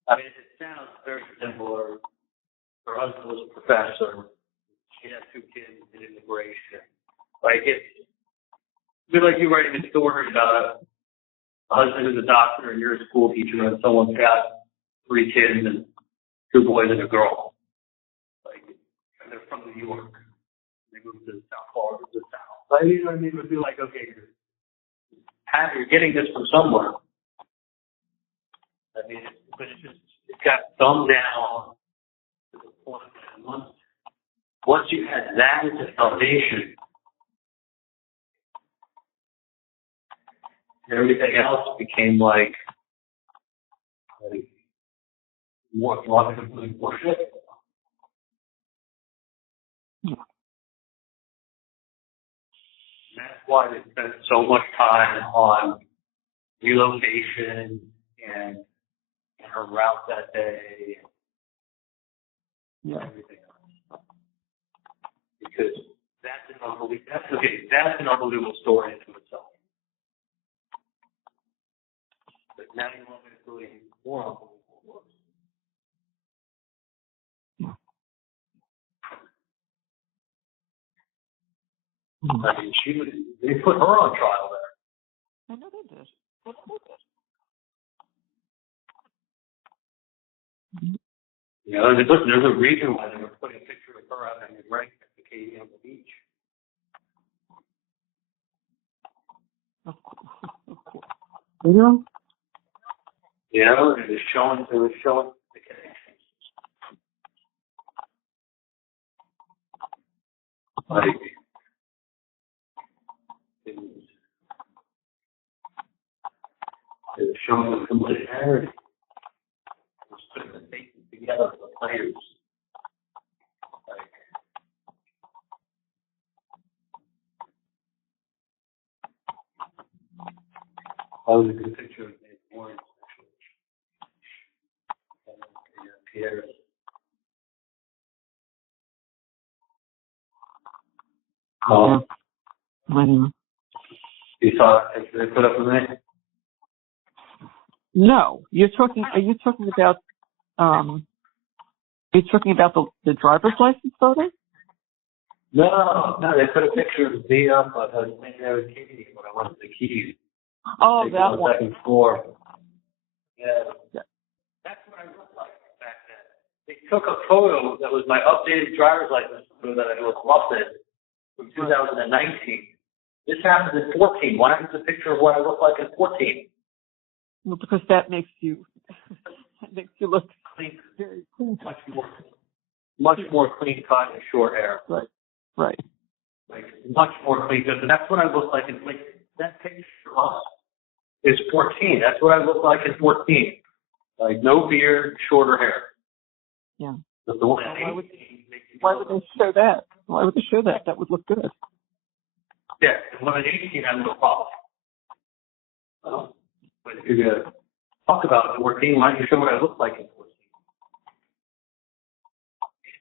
I mean, it sounds very similar. Her husband was a professor. She had 2 kids in immigration. Like it's like you writing a story about a husband who's a doctor and you're a school teacher and someone's got 3 kids and 2 boys and a girl. Like and they're from New York. They moved to South Florida to the South. Like, you know what I mean? It would be like, okay, you're getting this from somewhere. I mean, but it got dumbed down to the point that once you had that as a foundation, everything else became like more shit. That's why they spent so much time on relocation and her route that day and everything else. Because that's an unbelievable story into itself. now you want me to do even more unbelievable. I mean, they put her on trial there. I know they did. You know, listen, there's a reason why they were putting a picture of her out on the right at the Katie on the beach. Of course. You know? You know, it was showing the connections. Like, it was showing the familiarity. It was putting the faces together of the players. Like, that was a good picture of Dave Warren, actually. And Pierre. You saw it they put up with me? No, are you talking about the driver's license photo? No, they put a picture of me up. I was thinking I was Katie when I went to the Keys. Oh, that one. Second floor. Yeah. That's what I looked like back then. They took a photo that was my updated driver's license photo that I was busted from 2019. This happened in 14. Why is a picture of what I look like in 14? Well, because that makes you look Clean, very clean. much more clean cut and short hair. Right. Like much more clean cut. And that's what I look like in like that picture is 14. That's what I look like in 14. Like no beard, shorter hair. Yeah. But the one why would they show that? Why would they show that? That would look good. Yeah, the one at 18 I look off. But if you're gonna talk about 14, why don't you show what I look like in 14?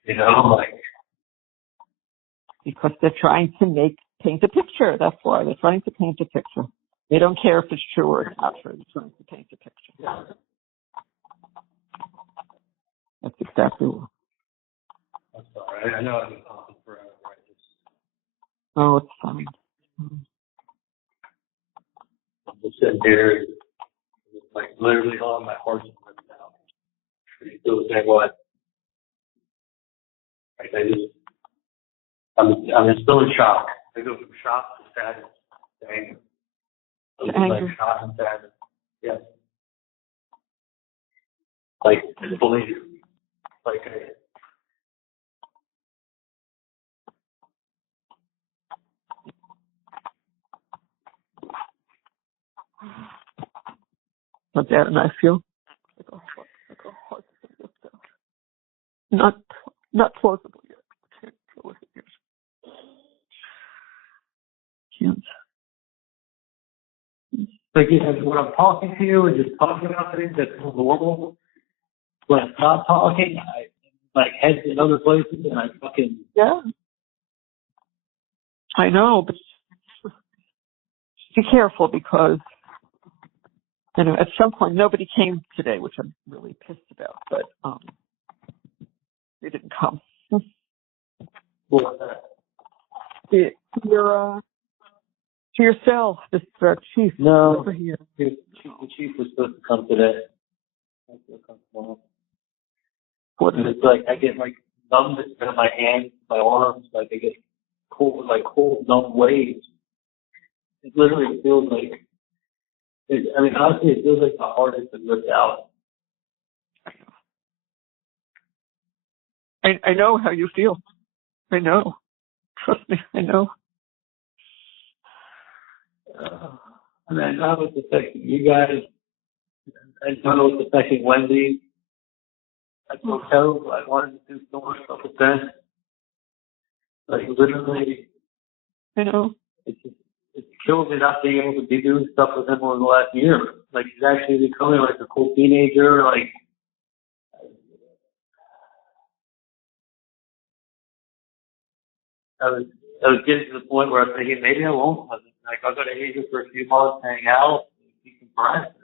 You know, like because they're trying to paint a picture. That's why they're trying to paint a picture. They don't care if it's true or it's not true. They're trying to paint a picture. Yeah. That's exactly what. That's all right. I know I've been talking forever. Oh, it's fine. I'm just sitting here, like literally all my heart's ripped out. You feel the same way. Like I'm still in shock. I go from shock to sadness to anger. Like shock and sadness. Yeah. Like disbelief. Like But Dad and I feel like our hearts are ripped out. Not plausible yet. Can't feel it yet. Can't. Like when I'm talking to you and just talking about things that's normal, when I'm not talking, I like head in other places and I fucking I know, but be careful because at some point nobody came today, which I'm really pissed about. But they didn't come. To your cell, this chief. No, over here. The chief was supposed to come today. And it's like I get like numbness in my hands, my arms, like I get cold, numb waves. It literally feels like. Honestly, it feels like my heart has been ripped out. I know how you feel. I know. Trust me, I know. And I know it's affecting you guys. I know it's affecting Wendi. I feel terrible. I wanted to do so much stuff with them. Like literally, I know. It kills me not being able to be doing stuff with him over the last year. Like he's actually becoming like a cool teenager. Like I was getting to the point where I was thinking maybe I won't. Like I'll go to Asia for a few months, hang out, decompress, and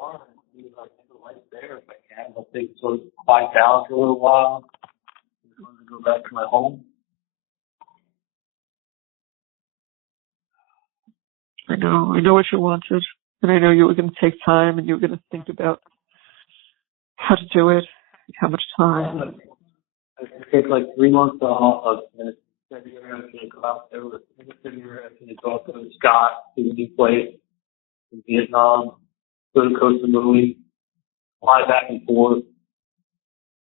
car and see if I can get the light there. If I can, I'll take sort of quiet down for a little while. I'm going to go back to my home. I know what you wanted. And I know you were going to take time and you were going to think about how to do it, how much time. I take like 3 months off, and February I was going to go out there with February I was going to go up to Scott to a new place in Vietnam, go to Costa Rica, fly back and forth.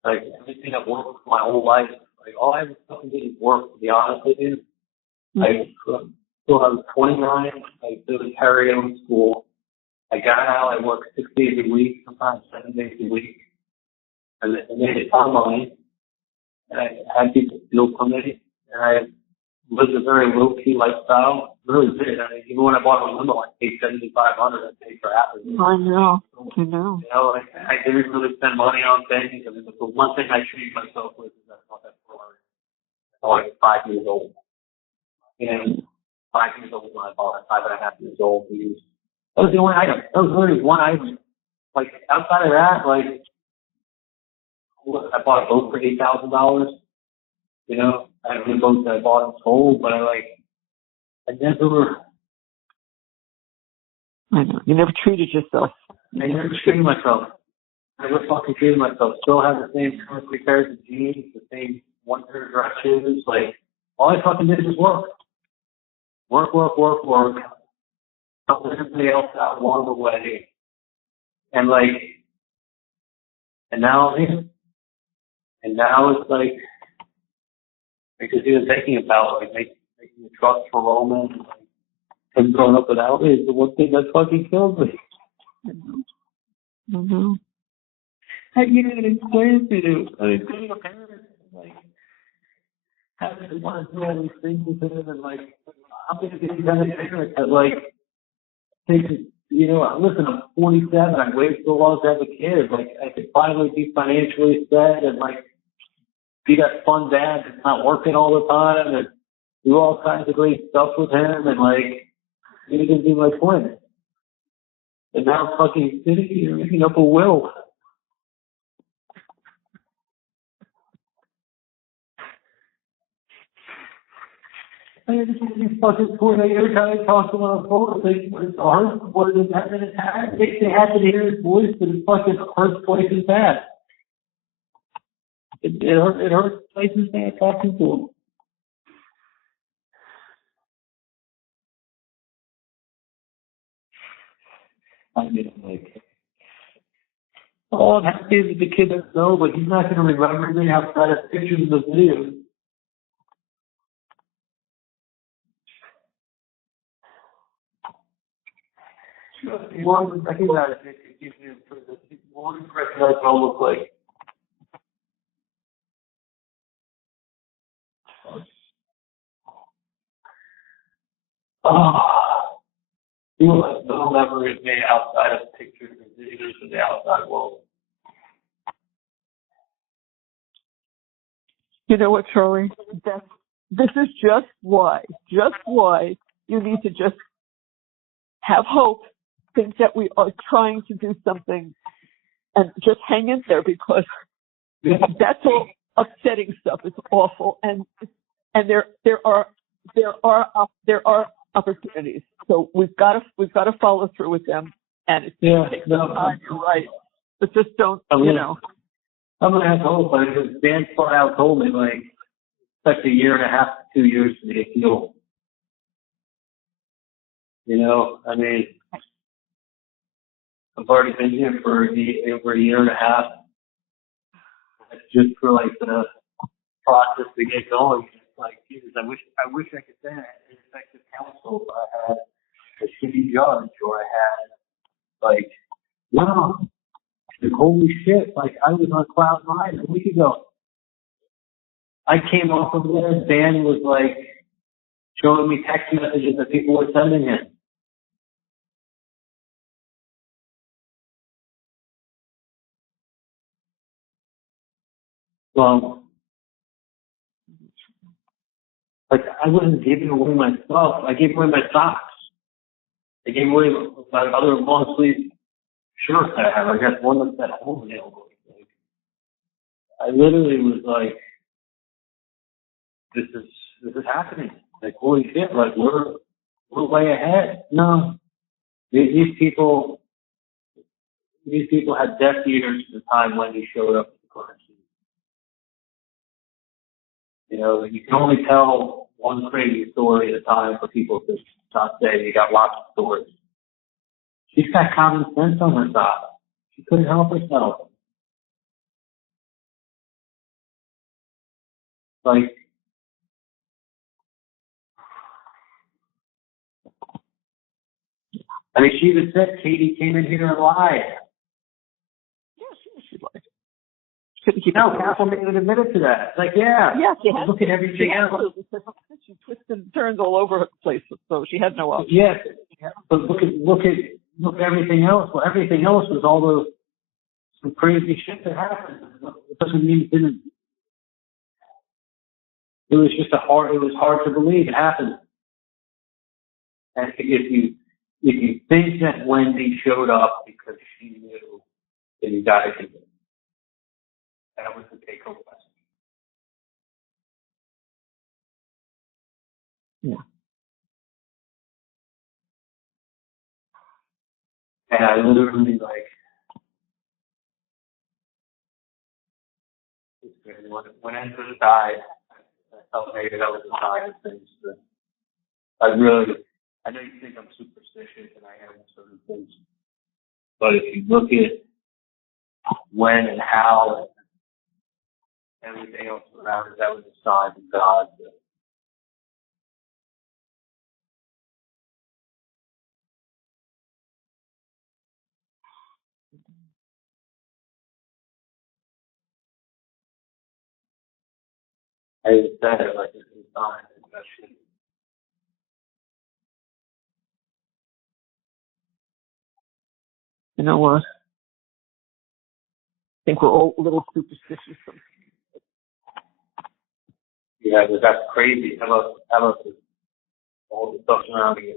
Like everything I've worked for my whole life, like all I ever fucking did is work, to be honest with you. Till I was 29, I did a karaoke school. I got out, I worked 6 days a week, sometimes 7 days a week. And I made a ton of money. And I had people steal from me. And I lived a very low-key lifestyle. Really did. I mean, even when I bought a limo, I paid $7,500. I paid for half of it. I know. You know, like, I didn't really spend money on things. I mean, the one thing I treated myself with is I bought that car. I was like 5 years old. And 5 years old when I bought it, 5.5 years old. That was the only item. That was literally one item. Like, outside of that, like, I bought a boat for $8,000. You know, I had a boat that I bought and sold, but I never treated yourself. I never treated myself. I never fucking treated myself. Still have the same 3 pairs of jeans, the same 1 pair of dress shoes. Like, all I fucking did was work. Work. Help everybody else out along the way. And now I'm here. And now it's like, because he was thinking about like making a truck for Roman, and like him growing up without me is the one thing that fucking killed me. Mm-hmm. How you even explain to you? I mean, being a parent, like, having to want to do all these things with him, and like, I'm going to get you kind of parent that like, you know, listen, I'm 47, I waited so long to have a kid, like, I could finally be financially set and like, be that fun dad that's not working all the time and do all kinds of great stuff with him and like, he's going to be my twin. And now I'm fucking sitting here making up a will. I understand these fucking twin. Every time I talk to him on the phone, I think, it's hard. What is that? They have to hear his voice, but it fucking hurts twice as bad. It hurts twice as bad talking to him. I mean, like, oh, I'm happy that the kid doesn't know, but he's not going to remember me outside of pictures of the videos. One recognize it, it gives you one recognize what I look like. Oh, you have no memory of me outside of pictures and videos of the outside world. You know what, Charlie? This is just why you need to just have hope, think that we are trying to do something, and just hang in there, because that's all upsetting stuff. It's awful, and there are opportunities. So we've got to follow through with them, and it's takes time. You're right, but just don't, you know. I'm gonna have hope. Because Dan flat out told me like it's like 1.5 to 2 years to get healed. You know, I mean, I've already been here for over 1.5 years. It's just for like the process to get going. It's like, Jesus, I wish I could say I had an effective counsel, but I had a shitty judge, or I had like, wow, like, holy shit, like I was on cloud 9 a week ago. I came off of there, Dan was like showing me text messages that people were sending him. Well, like I wasn't giving away my stuff. I gave away my socks. I gave away my other long sleeve Sure, I have. I got one of that whole nail. Like, I literally was like, this is happening. Like, holy shit, like we're way ahead. No. These people had deaf ears at the time Wendy showed up at the crime scene. You know, you can only tell one crazy story at a time for people to not say you got lots of stories. She's got common sense on her side. She couldn't help herself. Like, I mean, she even said Katie came in here and lied. Yeah, she lied. Couldn't keep No, Catherine even admitted to that. It's like, yeah, look at everything else. She twists and turns all over the place, so she had no option. Yes, but look at everything else. Well, everything else was all some crazy shit that happened. It doesn't mean it didn't. It was just it was hard to believe it happened. And if you think that Wendy showed up because she knew, then you got to convince. That was the take-home message. Yeah. And I literally when Andrew died, I felt maybe that was a sign of things. I know you think I'm superstitious, and I am in certain things. But if you look at when and how and everything else around it, that was a sign of God. I said it like it's a sign of that shit. You know what? I think we're all a little superstitious. Yeah, but that's crazy. How about all the stuff around you?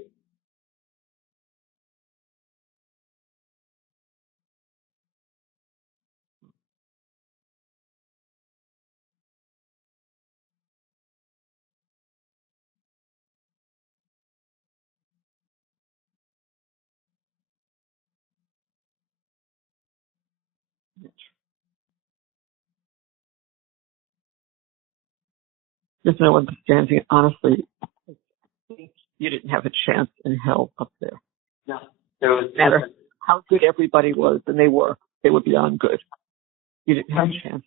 There's no understanding. Honestly, you didn't have a chance in hell up there. No, there was No matter how good everybody was, and they were beyond good. You didn't have a chance.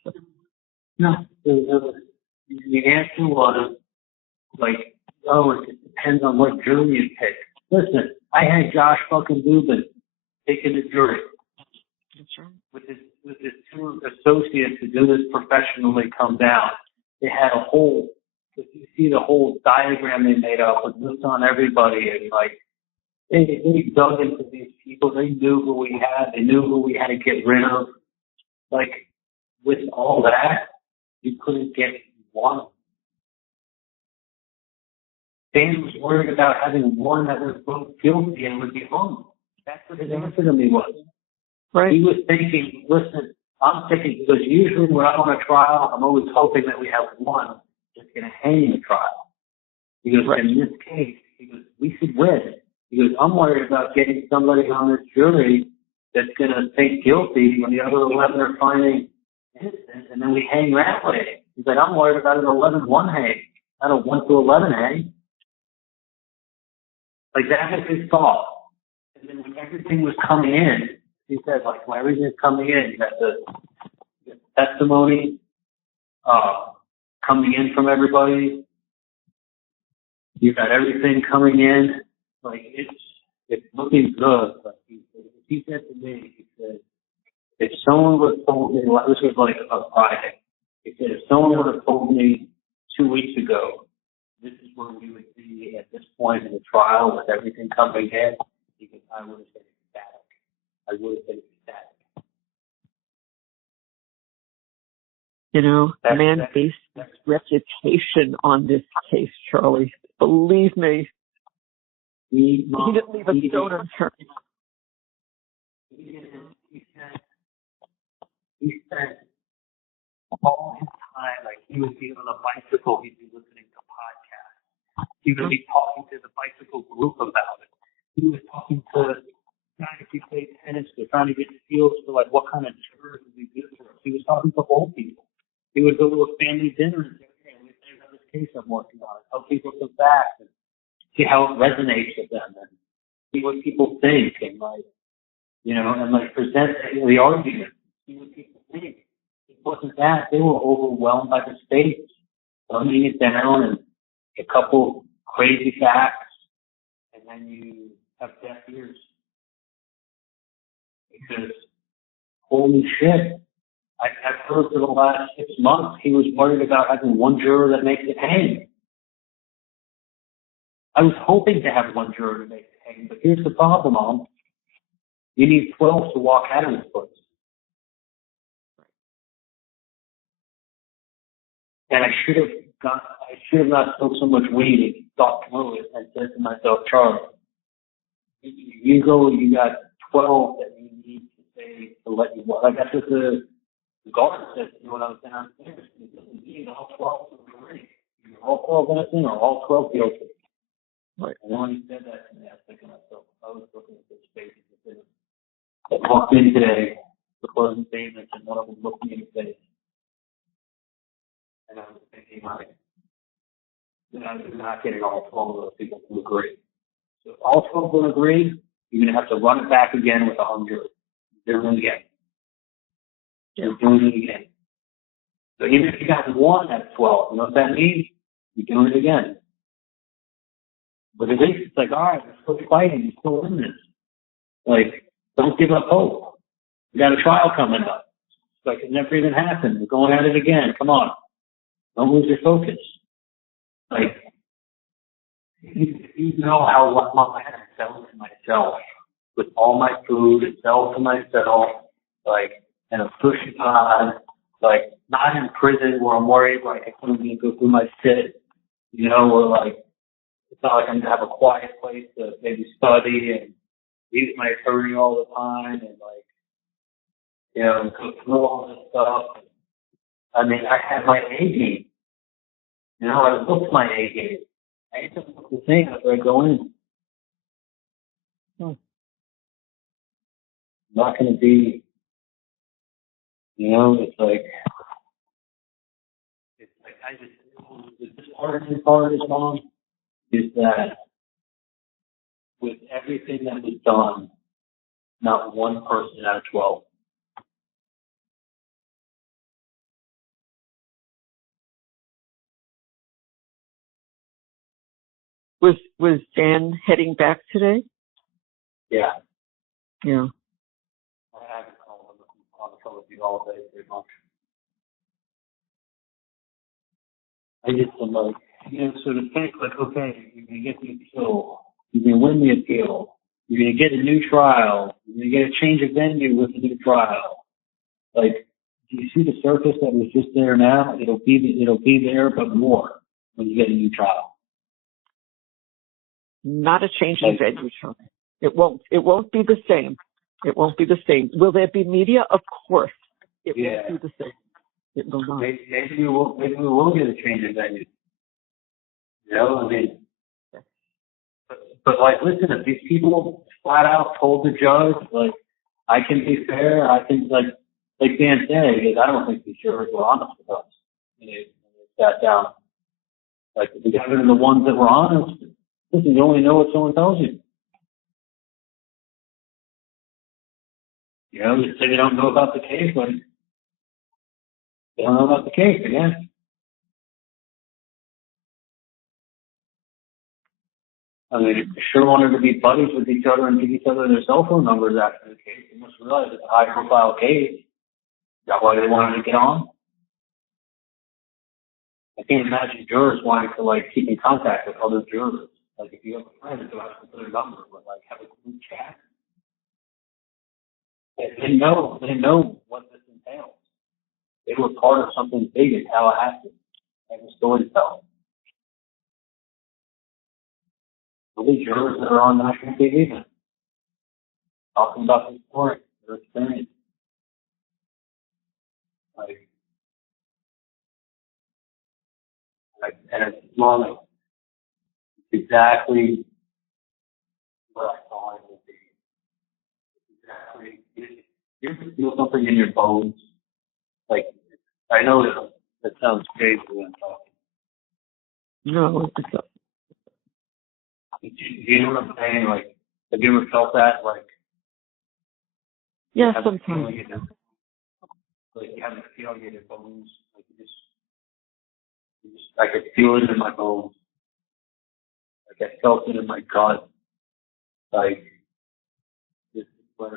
No, the answer was like, oh, it depends on what jury you pick. Listen, I had Josh fucking Dubin taking the jury. That's right. With his two associates who do this professionally come down. They had if you see the whole diagram they made up with lists on everybody, and like they dug into these people. They knew who we had. They knew who we had to get rid of. Like with all that, you couldn't get one. Dan was worried about having one that was both guilty and would be hung. That's what his answer to me was. Right. He was thinking, listen, I'm thinking, because usually when I'm on a trial, I'm always hoping that we have one that's going to hang the trial. He goes, right. In this case, he goes, we should win. He goes, I'm worried about getting somebody on this jury that's going to think guilty when the other 11 are finding innocent, and then we hang that way. He's like, I'm worried about an 11-1 hang, not a 1-11 hang. Like, that was his thought. And then when everything was coming in, he said, like, when everything's coming in, you got the testimony coming in from everybody. You got everything coming in. Like, it's looking good. But he said to me, he said, if someone would have told me, this was like a Friday, he said, if someone would have told me 2 weeks ago, this is where we would be at this point in the trial with everything coming in, because I would have been ecstatic. I would have been ecstatic. You know, the man based his reputation on this case, Charlie. Believe me, he didn't leave a stone unturned. He spent all his time, like he would be on a bicycle, he'd be listening to podcasts. He would be talking to the bicycle group about it. He was talking to guys who played tennis, they're trying to get feels for like what kind of jurors would be good for us. He was talking to old people. He would go to a family dinner and say, okay, let me tell you about this case I'm working on. Tell people some facts and see how it resonates with them and see what people think and like, you know, and like present the argument, see what people think. It wasn't that. They were overwhelmed by the stakes, dumbing it down and a couple crazy facts, and then you have deaf ears. Because, holy shit, I've heard for the last 6 months he was worried about having one juror that makes it hang. I was hoping to have one juror to make it hang, but here's the problem, Mom. You need 12 to walk out of this place. And I should have not smoked so much weed and thought through it and said to myself, Charlie, you got 12 that you need to say to let you walk. Like that's what the guard said to me when I was downstairs. You need all 12 to agree. You're all 12 innocent or all 12 guilty. Right. And when he said that to me, I was thinking to myself, I was looking at this face. I walked in today, the closing statements, and one of them looked me in the face. And I was thinking, like, I'm not getting all 12 of those people to agree. So if all 12 will agree, you're going to have to run it back again with 100. They're doing it again. They're doing it again. So even if you got one out of 12, you know what that means? You're doing it again. But at least it's like, all right, we're still fighting. We're still in this. Like, don't give up hope. We got a trial coming up. It's like it never even happened. We're going at it again. Come on. Don't lose your focus. Like, you know how long I had to sell to myself with all my food and sell to myself, like, in a pushy pod, like, not in prison where I'm worried, like, I couldn't even go through my shit, you know, or like, it's not like I'm going to have a quiet place to maybe study and use my attorney all the time and, like, you know, go through all this stuff. I mean, I had my A game. You know, I looked my A game. I had to look the thing after I go in. I'm not going to be, you know, it's like I just, this part is wrong, is that with everything that was done, not one person out of 12. Was Dan heading back today? Yeah. Yeah. I haven't called him on the phone with you all day pretty much. I just am like, you know, sort of think like, okay, you're going to get the appeal. You're going to win the appeal. You're going to get a new trial. You're going to get a change of venue with a new trial. Like, do you see the surface that was just there now? It'll be there, but more when you get a new trial. Not a change in venue, Charlie. It won't be the same. It won't be the same. Will there be media? Of course. It won't be the same. It will not. Maybe we will get a change of venue. You know, I mean, but like, listen, if these people flat out told the judge, like, I can be fair, I can, like Dan said, because I don't think these jurors were honest with us. And they sat down. Like, if we got rid of the ones that were honest, listen, you only know what someone tells you. You know, you say they don't know about the case, like, they don't know about the case, again. I mean, if they sure wanted to be buddies with each other and give each other their cell phone numbers after the case, they must realize it's a high-profile case. Is that why they wanted to get on? I can't imagine jurors wanting to, like, keep in contact with other jurors. Like, if you have a friend, you have to put their number, but, like, have a group chat. They know what this entails. They were part of something big in Tallahassee. They have a story to tell. The jurors that are on national TV talking about this story. never experienced. And it's long, it's exactly what I thought it would be. Exactly. You ever feel something in your bones? Like, I know that sounds crazy when I'm talking. No, it's not. Do you know what I'm saying? Like, have you ever felt that? Like, Yeah, have a sometimes. feeling in your, like, you have a feeling in your bones. Like, I could feel it in my bones. Like, I felt it in my gut. Like, when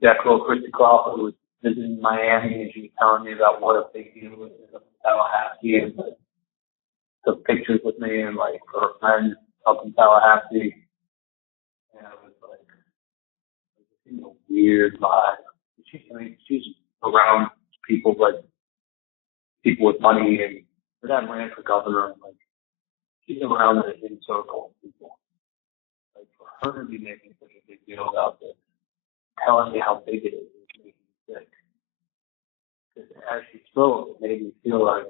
that girl, Christy Crawford, was visiting Miami, and she was telling me about what a big deal it was in Tallahassee, and took pictures with me and like her friends up in Tallahassee. And it was like a weird vibe. She's around people like people with money, and her dad ran for governor, and like she's around the in circle of people. Like for her to be making such a big deal about this, telling me how big it is making me sick. Because as she spoke, it made me feel like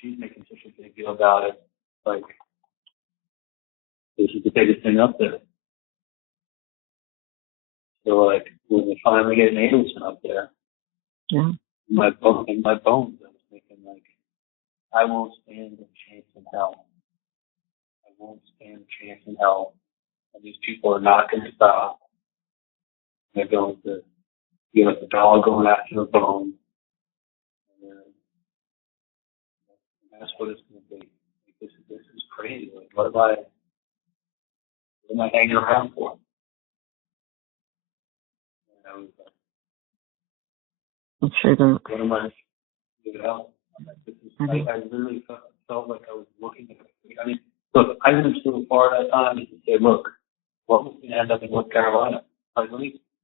she's making such a big deal about it. Like, this is the biggest thing up there. So, like, when we finally get an Adelson up there, Yeah. my bones, I was thinking, like, I won't stand a chance in hell. I won't stand a chance in hell. And these people are not going to stop. They're going to give us a dog going after a bone. And that's what it's going to be. Like, this is crazy. Like, what am I hanging around for? And I was like, I'm sure they're. what am I, you know? I literally felt like I was looking at it. I mean, look, I went so far that time to say, look, what was going to end up in North Carolina? Like,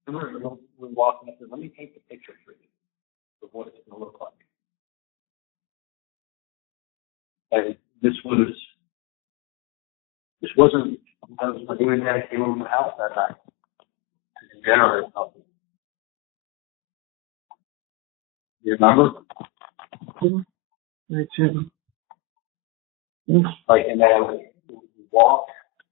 remember we're walking up there, let me paint the picture for you of what it's going to look like. And this wasn't, I was doing that, came over my house that night to generate something. You remember? Right, too. Like, and then we walked,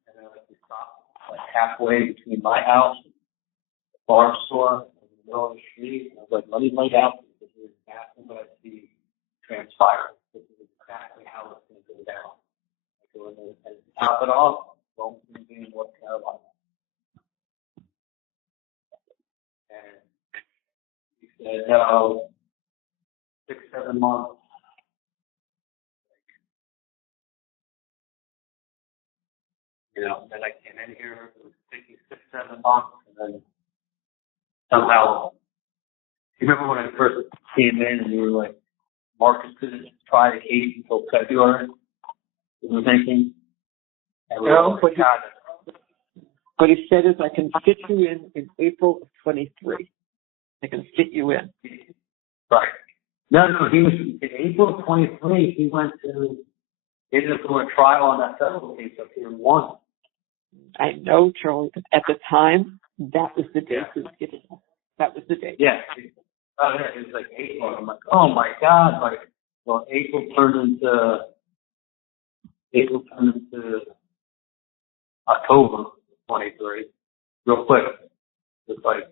and then we stopped like halfway between my house and the farm store in the middle of the street. And I was like, let me lay down. This is exactly what I see transpiring. This is exactly how it's going to go down. Like, and to top it off, going to be in North Carolina. And he said, no, 6-7 months. You know, then I came in here, it was taking 6-7 months, and then somehow, you remember when I first came in and you were like, Marcus couldn't try the case until February? You were thinking? And we No, were like, what he said is, I can fit you in April of 23. I can fit you in. right. No, he was, in April of 23, he ended up doing a trial on that federal case up here and won. I know, Charlie, but at the time, that was the date he was giving us. That was the date. Yeah. Oh, yeah, it was like April. I'm like, oh my God. Like, well, April turned into October 23, real quick. It's like,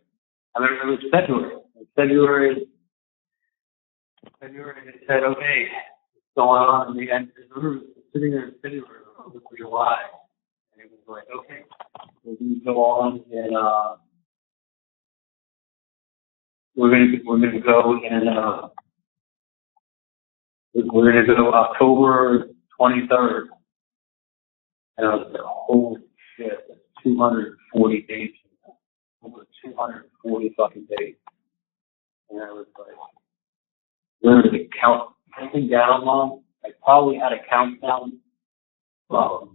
I mean, it was February. February, they said, okay, what's going on? And the end, sitting there in February, July. And it was like, okay, we're going to go on and, we're going to go October 23rd. And I was like, holy shit, that's 240 days. Over 240 fucking days. And I was like, literally counting down, Mom. I probably had a countdown, solid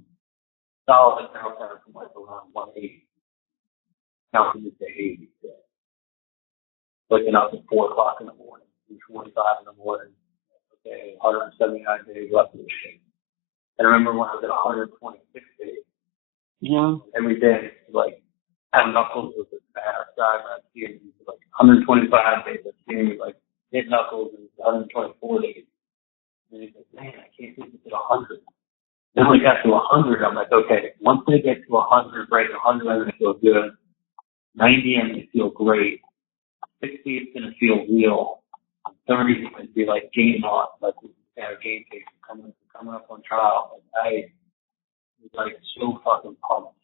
countdown from like around 180. Counting to 80. Waking up at 4 o'clock in the morning, 2:45 in the morning. Okay, 179 days left of the shit. And I remember when I was at 126 days. Yeah. Every day, like, have knuckles with the fast side. I've seen like 125 days. I've seen like hit knuckles in 124 days. And he's like, man, I can't think it's at 100. Then when it got to 100, I'm like, okay, once they get to 100, break 100, I'm going to feel good. 90, I'm going to feel great. 60, it's going to feel real. 30, it's going to be like game on, like game case coming up on trial. And I was like so fucking pumped.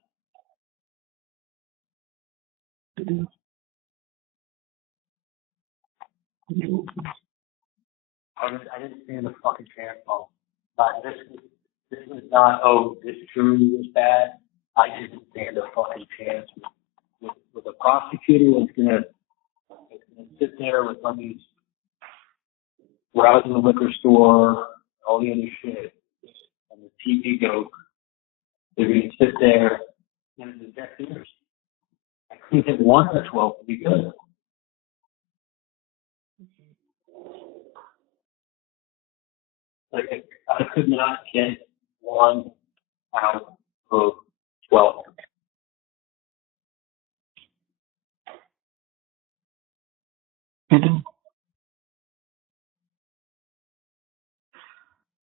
I didn't stand a fucking chance, Mom. This was not, oh, this jury was bad. I didn't stand a fucking chance with a prosecutor that's gonna sit there with money browsing the liquor store, all the other shit, and the TV joke. They're gonna sit there and inject ears. I couldn't get one or 12 to be good. Like I could not get one out of 12.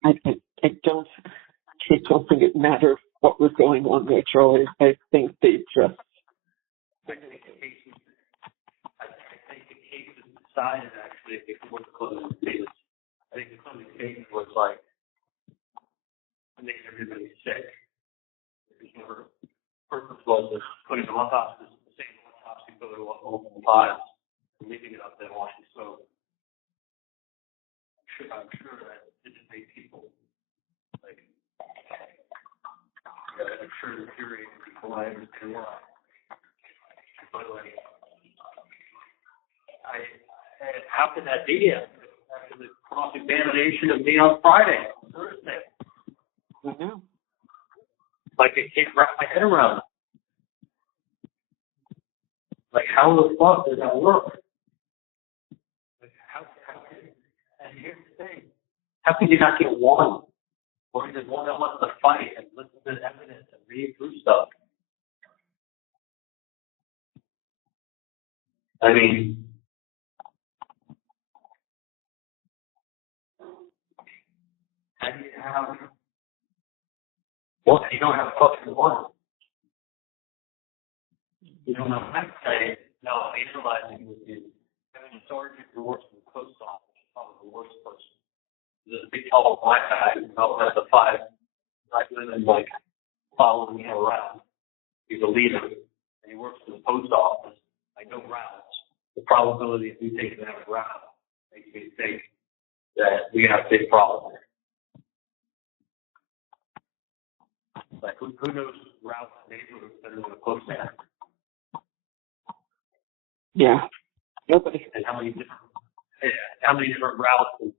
I don't think it mattered what was going on there, Charlie. I think they just. I think the case was decided actually before the closing statement. I think the closing statement was like, I think everybody's sick. Her purpose was of putting them on autopsy, the same autopsy photo up multiple times, and leaving it up there while she spoke. I'm sure that didn't make people like. I'm sure the infuriated people. I understand why. But like, how could that be after the cross-examination of me on Friday, Thursday? Mm-hmm. Like, I can't wrap my head around it. Like, how the fuck does that work? Like, how and here's the thing. How can you not get one? Or there's one that wants to fight and listen to the evidence and read through stuff? I mean, how do you have what? You don't have fucking one. You don't have hindsight. No, analyzing with you. Having a sergeant who works in the post office is probably the worst person. There's a big tall black guy who has the 5 black women like following him around. He's a leader and he works in the post office. I know rounds. The probability of you taking that round makes me think that we have a big problem here. Like who knows routes neighborhoods better than a postman? Yeah. Nobody. And how many different routes and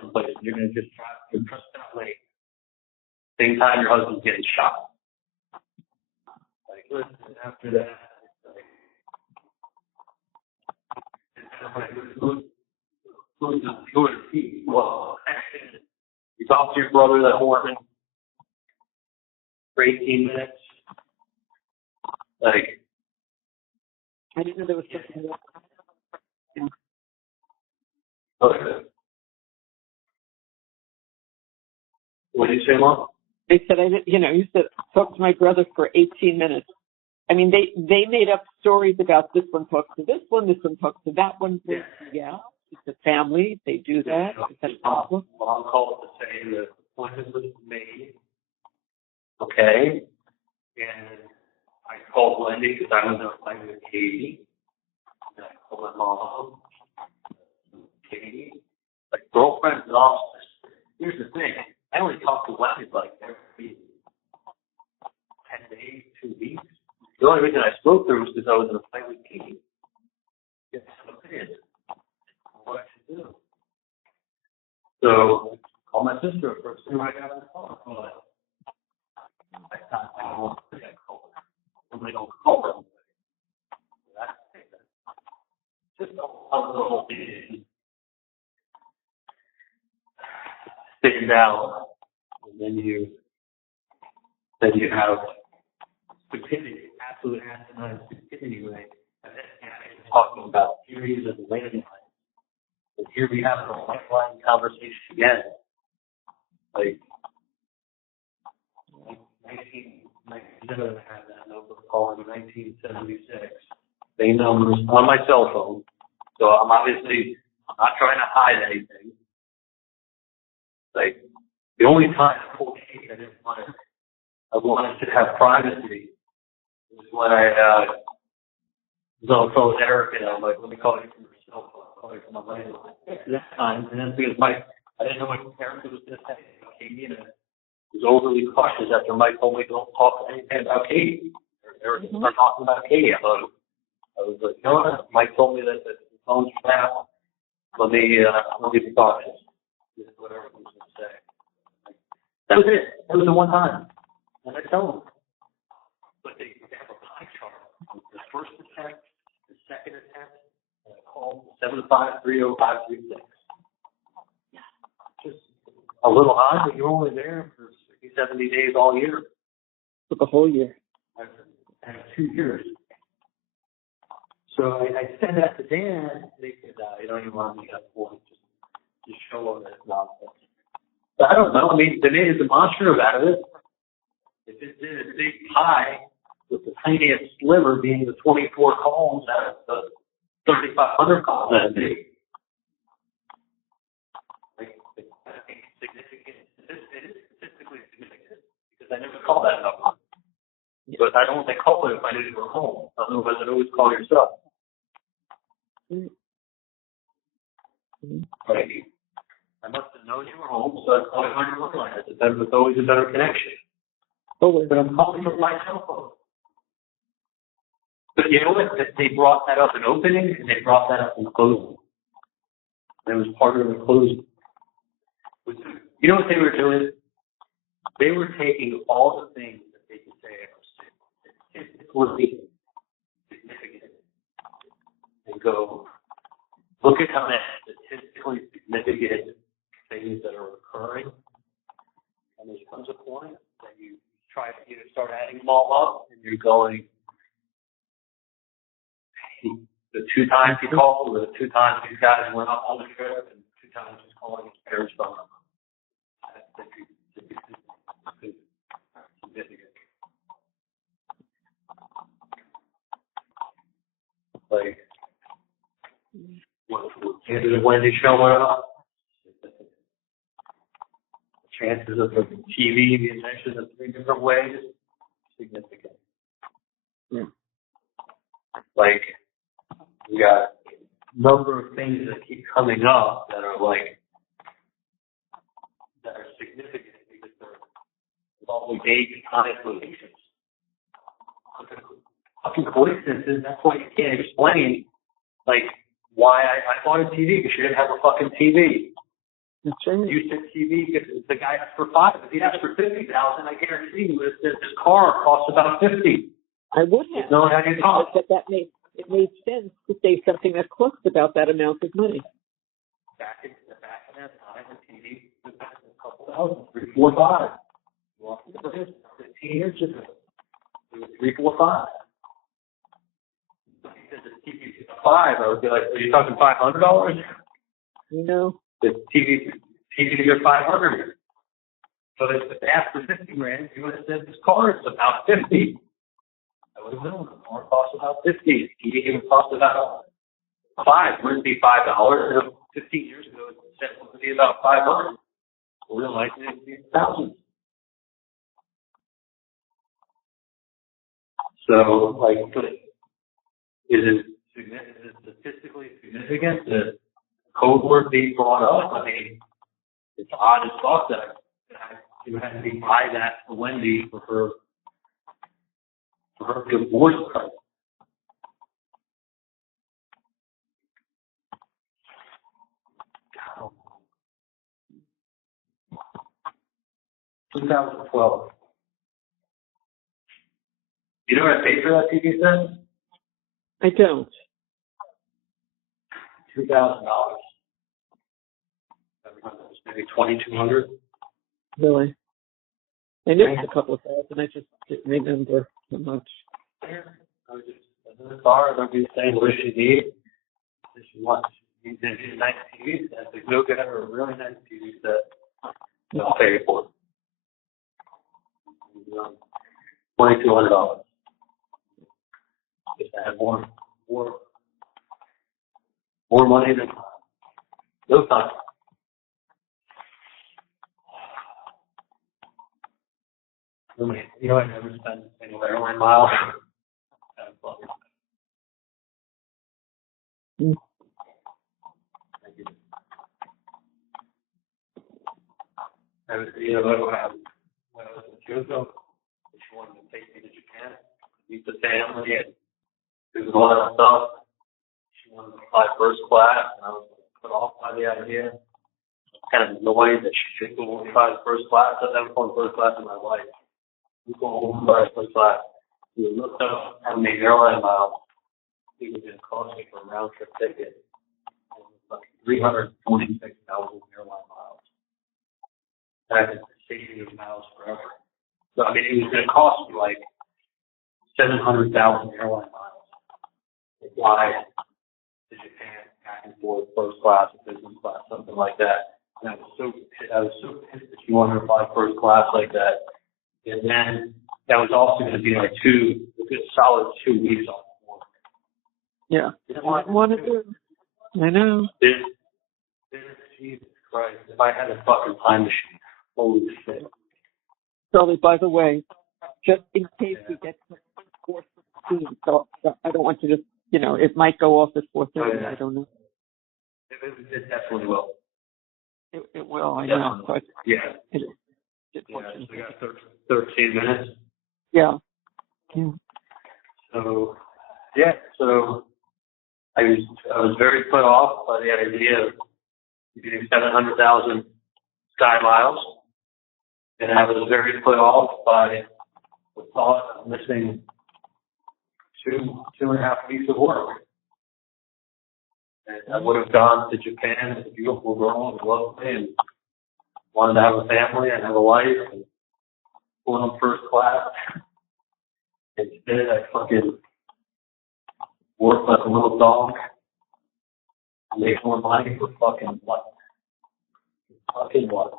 someplace you're gonna just drive to Trescott lane. Same time your husband's getting shot. Like listen, after that, who is he? Well, you talk to your brother that morning for 18 minutes. Like, I didn't know there was something else. Yeah. okay. What did you say, Mom? They said, you said, talk to my brother for 18 minutes. I mean, they made up stories about this one talks to this one talks to that one. Yeah. It's a family. They do that. Is that a problem? Mom called to say the appointment was made. Okay. And I called Wendi because I was on a flight with Katie. And I called my mom. Katie. Like girlfriends and officers. Here's the thing. I only talk to Wendi like every 10 days, 2 weeks. The only reason I spoke to her was because I was in a fight with Katie. Yes, it is. What I should do. So, call my sister first thing I got on the phone. I don't want to call her. Somebody don't call her. That's just a little bit. Sitting down, and then you have stupidity, absolute asinine stupidity, right? And then talking about theories of the landline. And here we have a landline conversation again. Like, 1997, I had that notebook call in 1976. Same numbers on my cell phone. So I'm obviously not trying to hide anything. Like, the only time I wanted to have privacy was when I was on the phone with Eric, and I'm like, let me call you from your cell phone. I'll call you from my landline. That time, and then because I didn't know what Eric was going to say. Katie, and I was overly cautious after Mike told me don't talk anything about Katie. Eric started talking about Katie. I was like, you know what? Mike told me that the phone's out. Let me be cautious. Whatever he was going to say. That was it. That was the one time. And I tell them. But they have a pie chart. The first attempt, the second attempt, and I called 7530536. Just a little high, but you're only there for 60, 70 days all year. For the whole year. I have 2 years. So I said that to Dan, and they said, you don't even want me to have a point. Just show them that it's nonsense. But I don't know. I mean, they made a demonstrative out of it. If it did a big pie with the tiniest sliver being the 24 columns out of the 3,500 columns, that'd be significant. It is statistically significant because I never call that number. But I don't want to call it if I knew you were home. Otherwise, I'd always call yourself. Right. I must have known you were home, so I called you on your line. It's always a better connection. But I'm calling from my cell phone. But you know what? They brought that up in opening, and they brought that up in closing. And it was part of the closing. You know what they were doing? They were taking all the things that they could say are statistically significant and go, look at how many statistically significant things that are occurring. And there comes a point that you try to start adding them all up, and you're going, the 2 times he called, the 2 times these guys went up on the trip, and 2 times he's calling his parents' phone number. Significant. Like, what chances of Wendi showing up? Chances of the TV being mentioned in 3 different ways? Significant. Yeah. Like, we got a number of things that keep coming up that are significant because they're involving dates, times, locations. Fucking coincidences, that's why you can't explain, like, why I bought a TV because you didn't have a fucking TV. That's right. You said TV because the guy asked for $5,000. If he asked for $50,000, I guarantee you that his car costs about $50,000. I would have. No, how do you talk? But it made sense to say something that cost about that amount of money. Back in that time, the TV was a couple thousand, 3, 4, 5. You walk into the business 15 years ago. It was 3, 4, 5. If he said the TV is $5, I would be like, are you talking $500? No. The TV to get $500. So if they asked for $50,000, you would have said this car is about $50,000. I would have known the car costs about $50,000. The TV even cost about $5,000. It wouldn't be $5. 15 years ago, it said it would be about $500. Real life, it would be $1,000. So, like, is it statistically significant that code word being brought up? I mean, it's odd as fuck that you had to buy that for Wendi for her divorce card. God. 2012. You know what I paid for that TV set? I don't. $2,000. Maybe $2,200. Really? I knew it was a couple of thousand. I just didn't remember how much. Yeah. I was just in the car, and I'd be saying, what does she need? What does she want? She needs a nice TV set. If you go get her a really nice TV set, I'll pay you for it. $2,200. Just to have more money than no time. You know, I never spent a single airline mile. I was, you know, when I was in Kyoto, she wanted to take me to Japan, meet the family, and do all that stuff. She wanted to fly first class, and I was put off by the idea. Kind of annoyed that she should go and fly first class. I've never flown first class in my life. We go home and fly first class. We looked up how many airline miles it was going to cost me for a round trip ticket. It was like 346,000 airline miles. And I've been saving those miles forever. So, I mean, it was going to cost me like 700,000 airline miles to fly to Japan, back and forth, first class, business class, something like that. And I was so pissed that she wanted to fly first class like that. And then that was also going to be like a good solid 2 weeks off work. Yeah. I want to do. I know. Jesus Christ. If I had a fucking time machine, holy shit. Charlie, by the way, just in case we get to 4:15, so I don't want to just, you know, it might go off at 4:30. I don't know. It definitely will. It will, I know. But yeah. It is. So we got 13 minutes. Yeah. So, yeah. So I was very put off by the idea of getting 700,000 sky miles, and I was very put off by the thought of missing 2.5 weeks of work. And I would have gone to Japan as a beautiful girl and loved me and wanted to have a family and have a life and pull on first class. Instead, I fucking work like a little dog and make more money for fucking what? Fucking what?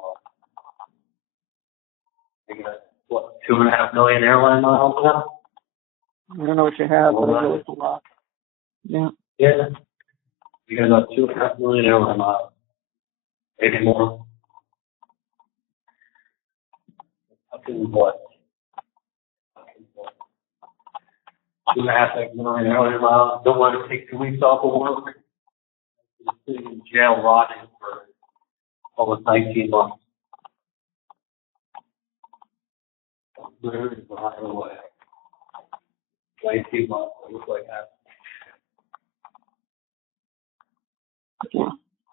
I got, what, 2.5 million airline miles now? I don't know what you have, but I know it's a lot. Yeah. Yeah. You got about 2.5 million airline miles. Maybe more. Fucking what? 2.5 million airline miles. Don't want to take 2 weeks off of work. Just sitting in jail rotting for almost 19 months. Literally rotting away. 19 months. I look like that. Yeah.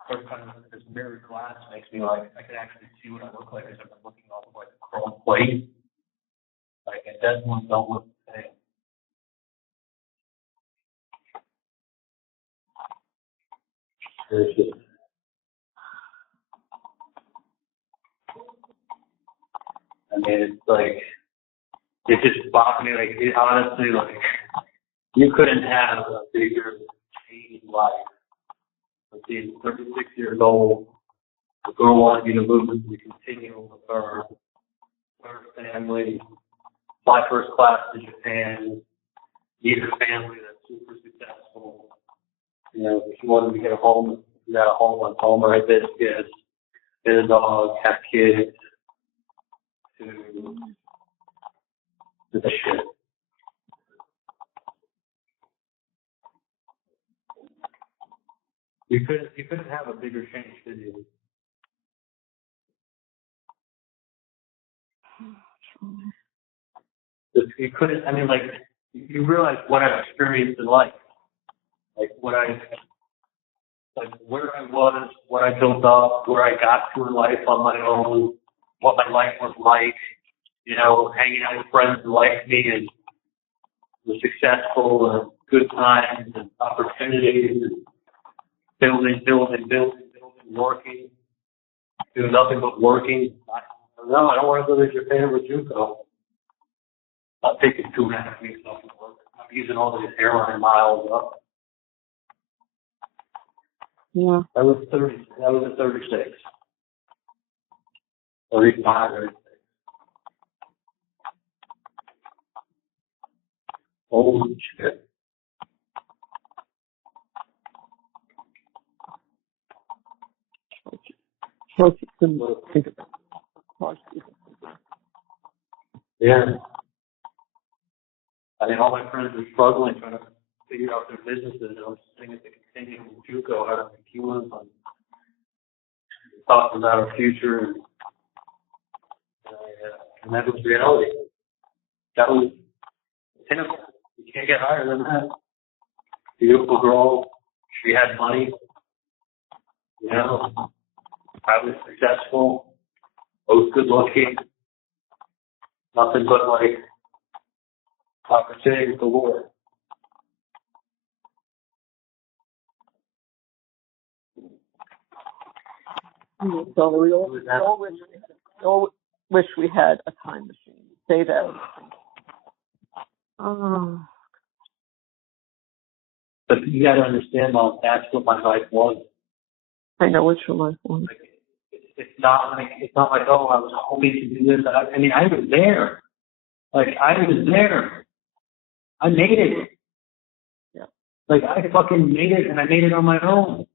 First time this mirrored glass makes me like I can actually see what I look like as I'm looking off of like a chrome plate. Like it definitely don't look the same. It's just, I mean, it's like it just bothered me. Like it, honestly, like you couldn't have a bigger change in life. Being 36 years old, the girl wanted me to move into the continuum with her family, fly first class to Japan, meet her family that's super successful. You know, she wanted me to get a home, got a home on Palmer, I bet kids, get a dog, have kids, to the shit. You couldn't have a bigger change, could you? You couldn't. I mean, like you realize what I've experienced in life, like where I was, what I built up, where I got to in life on my own, what my life was like. You know, hanging out with friends who liked me and were successful and good times and opportunities and building, working, doing nothing but working. I no, I don't want to go to Japan with JUCO. I'll take it 2.5 weeks off of work. I'm using all these airline miles up. Yeah. That was at 36. 35, 36. Holy shit. Think about it. Yeah. I mean, all my friends are struggling trying to figure out their businesses. I was thinking to continue with JUCO out of McEwen and talking about our future. And that was reality. That was pinnacle. You can't get higher than that. Beautiful girl. She had money. You know, I was successful. Both good looking. Nothing but like opportunity galore. So we all wish we had a time machine. Say that. Oh. But you got to understand, Mom, that's what my life was. I know what your life was. Like, it's not like, oh, I was hoping to do this. I mean, I was there. Like, I was there. I made it. Yeah. Like, I fucking made it, and I made it on my own.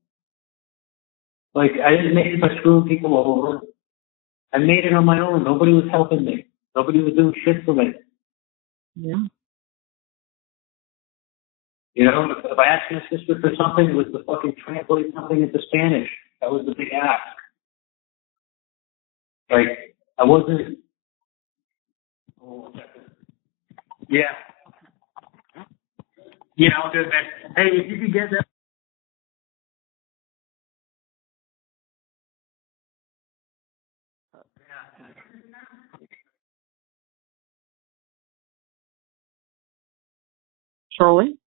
Like, I didn't make it by screwing people over. I made it on my own. Nobody was helping me. Nobody was doing shit for me. Yeah. You know, if I asked my sister for something, it was to fucking translate something into Spanish. That was the big ask. Like, I wasn't. Yeah. Yeah, I'll do that. Hey, if you could get that. Charlie?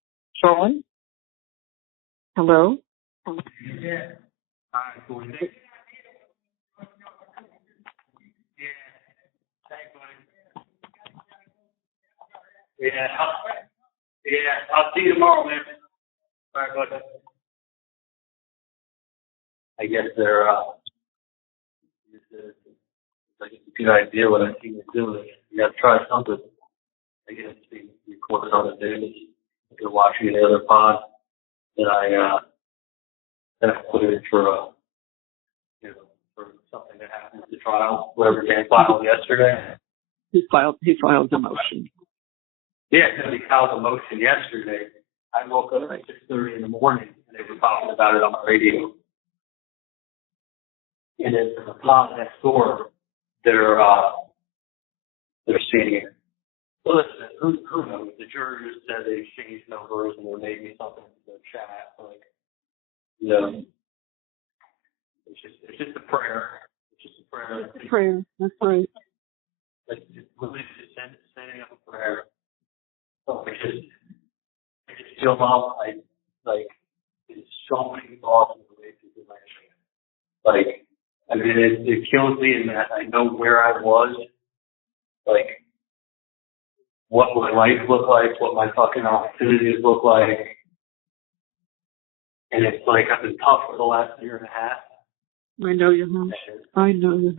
Hello? Yeah. All right, cool. Yeah. Thanks, buddy. I'll see you tomorrow, man. All right, bud. I guess they're, it's like it's a good idea what I think they're doing. You got to try something. I guess being recorded on the news. If you're watching the other pod, then I put it in for for something that happened at the trial, whatever they filed yesterday. He filed the motion. Yeah, he filed a motion yesterday. I woke up at 6:30 in the morning and they were talking about it on the radio. And then the pod next door, they're seeing it. Well, listen, who knows? The juror just said they exchanged numbers and there may be something in the chat. Like, you know, it's just a prayer. It's just a prayer. It's a prayer. That's right. Like, really just sending up a prayer. So I just feel Mom, it's so many thoughts in relation to my life. Like, I mean, it kills me in that I know where I was, like, what my life looked like, what my fucking opportunities look like. And it's like I've been tough for the last year and a half. I know you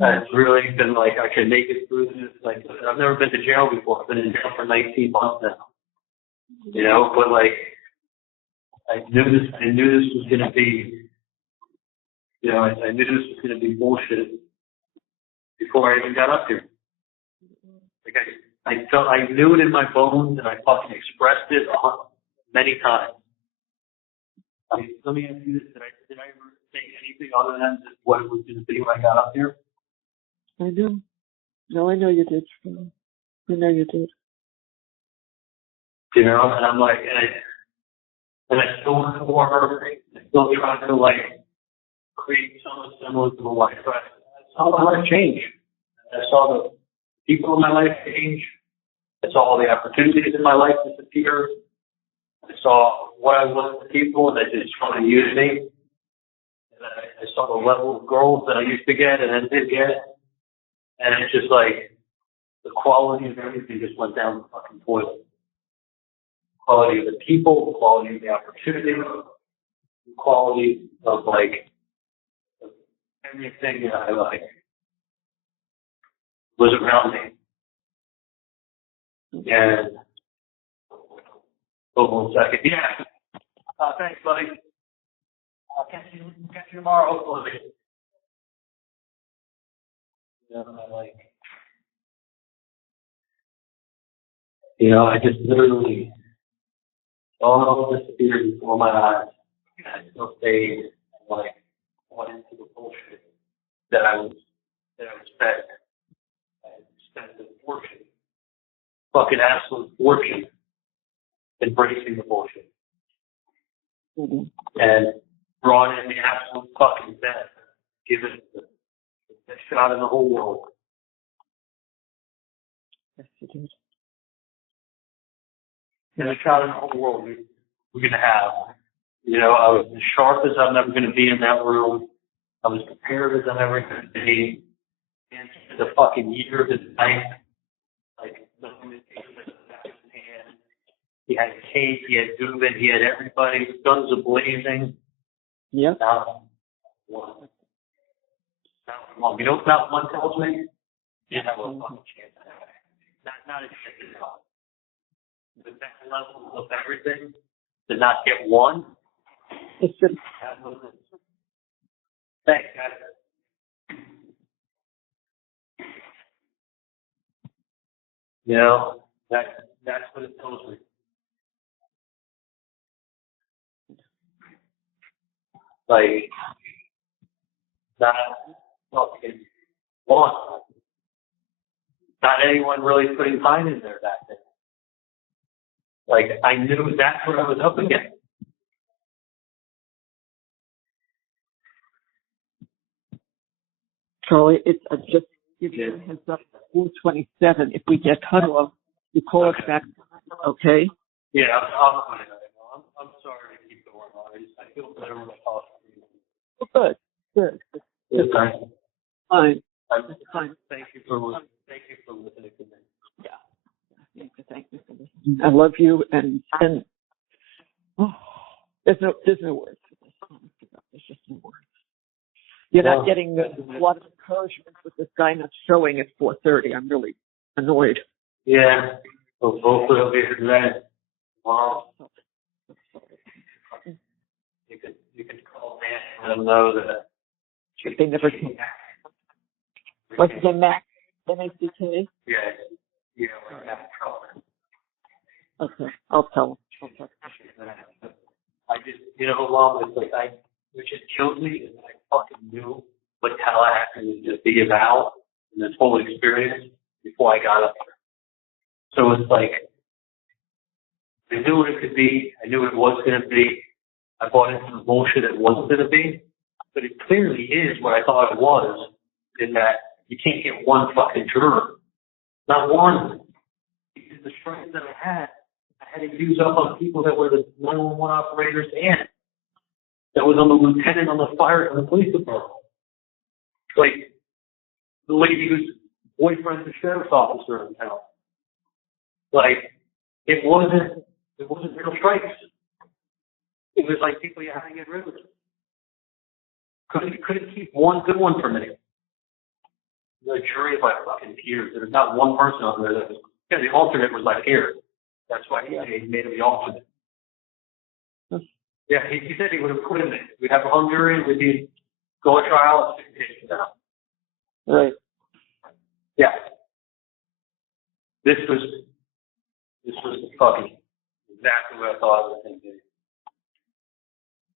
have. It's really been like I can make it through this. Like, I've never been to jail before. I've been in jail for 19 months now. You know, but like, I knew this was going to be, you know, I knew this was going to be bullshit before I even got up here. Like, I knew it in my bones and I fucking expressed it many times. I mean, let me ask you this. Did I ever say anything other than just what it was going to be when I got up here? I do. No, I know you did. I know you did. You know, and I'm like, and I still want to work. I still trying to like create something similar to my life. But I saw my life change. I saw the people in my life change. I saw the opportunities in my life disappear. I saw what I was to people that just trying to use me. And I saw the level of girls that I used to get and then did get. And it's just like, the quality of everything just went down the fucking toilet. The quality of the people, the quality of the opportunity, the quality of like, of everything that I like was around me. And, hold on a second. Yeah. Thanks, buddy. I'll catch you tomorrow, hopefully. I just literally all disappeared before my eyes. And I still stayed and went into the bullshit that I was fed. I spent a fortune, fucking absolute fortune, embracing the bullshit. Mm-hmm. And brought in the absolute fucking best, given the best shot in the whole world. Yes, you did. And the shot in the whole world we're going to have. I was as sharp as I'm ever going to be in that room. I was prepared as I'm ever going to be. And the fucking year of his life, like, the limitations of his hand. He had Kate, he had Dubin, he had everybody, guns a-blazing. Yep. Not one. You know what not one tells me? You have a fucking chance of that. Not a chance at all. The next level of everything, to not get one, It's just, thanks, guys. That's what it tells me. Like, not fucking one. Not anyone really putting time in there back then. Like, I knew that's what I was up against. Charlie, it's just give you a heads up. 4:27. If we get cut off, you call us back. Okay? Yeah, I'm sorry to keep going on. I feel better when I talk to you. Oh, good. It's fine. Fine. Fine. Thank you for listening to me. Yeah. Thank you for listening. I love you, and oh, there's no words for this. There's just no words. You're not getting a lot of encouragement with this guy not showing at 4:30. I'm really annoyed. Yeah. So hopefully it'll be here today. Tomorrow. You can call Dan and let him know that they never came. What's his name, Mac? M-A-C-K? Yeah, we're gonna have trouble. Okay, I'll tell him. I just, Mom, it's like which just killed me is I fucking knew what Tallahassee was going to be about in this whole experience before I got up there. So it's like, I knew what it could be. I knew what it was going to be. I bought into the bullshit it wasn't going to be. But it clearly is what I thought it was, in that you can't get one fucking juror. Not one. Because the strength that I had to use up on people that were the 911 operators and that was on the lieutenant on the fire and the police department. Like the lady whose boyfriend's the sheriff's officer in town. Like it wasn't real strikes. It was like people you had to get rid of. Couldn't keep one good one for me. The jury of my fucking peers. There's not one person on there that was the alternate was my peer. That's why he made him the alternate. Yeah, he said he would have put him in. We'd have a hung jury, we'd be go to trial and 6 days down. Right. Yeah. This was fucking exactly what I thought it was going to be.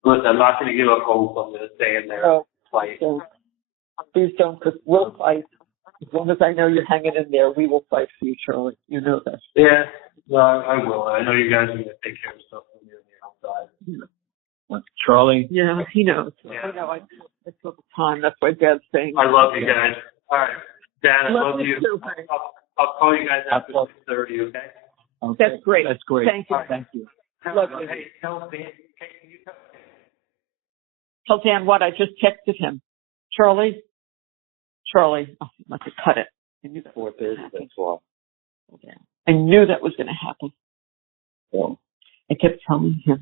Listen, I'm not going to give up hope. I'm going to stay in there and fight. Please don't, because we'll fight. As long as I know you're hanging in there, we will fight for you, Charlie. You know that. Yeah, no, I will. I know you guys are going to take care of stuff when you're on the outside. Yeah. What, Charlie? Yeah, he knows. Yeah. I know. I took the time. That's why Dad's saying. I love you guys. All right. Dad, I love you. Too, I'll call you guys after 6:30, okay? Okay. That's great. That's great. Thank you. Thank you. Love you. Hey, tell Dan. Can you Tell Dan what? I just texted him. Charlie? Charlie, oh, he must have cut it. I knew that was 4 days, that's all. I knew that was going to happen. So, I kept telling him,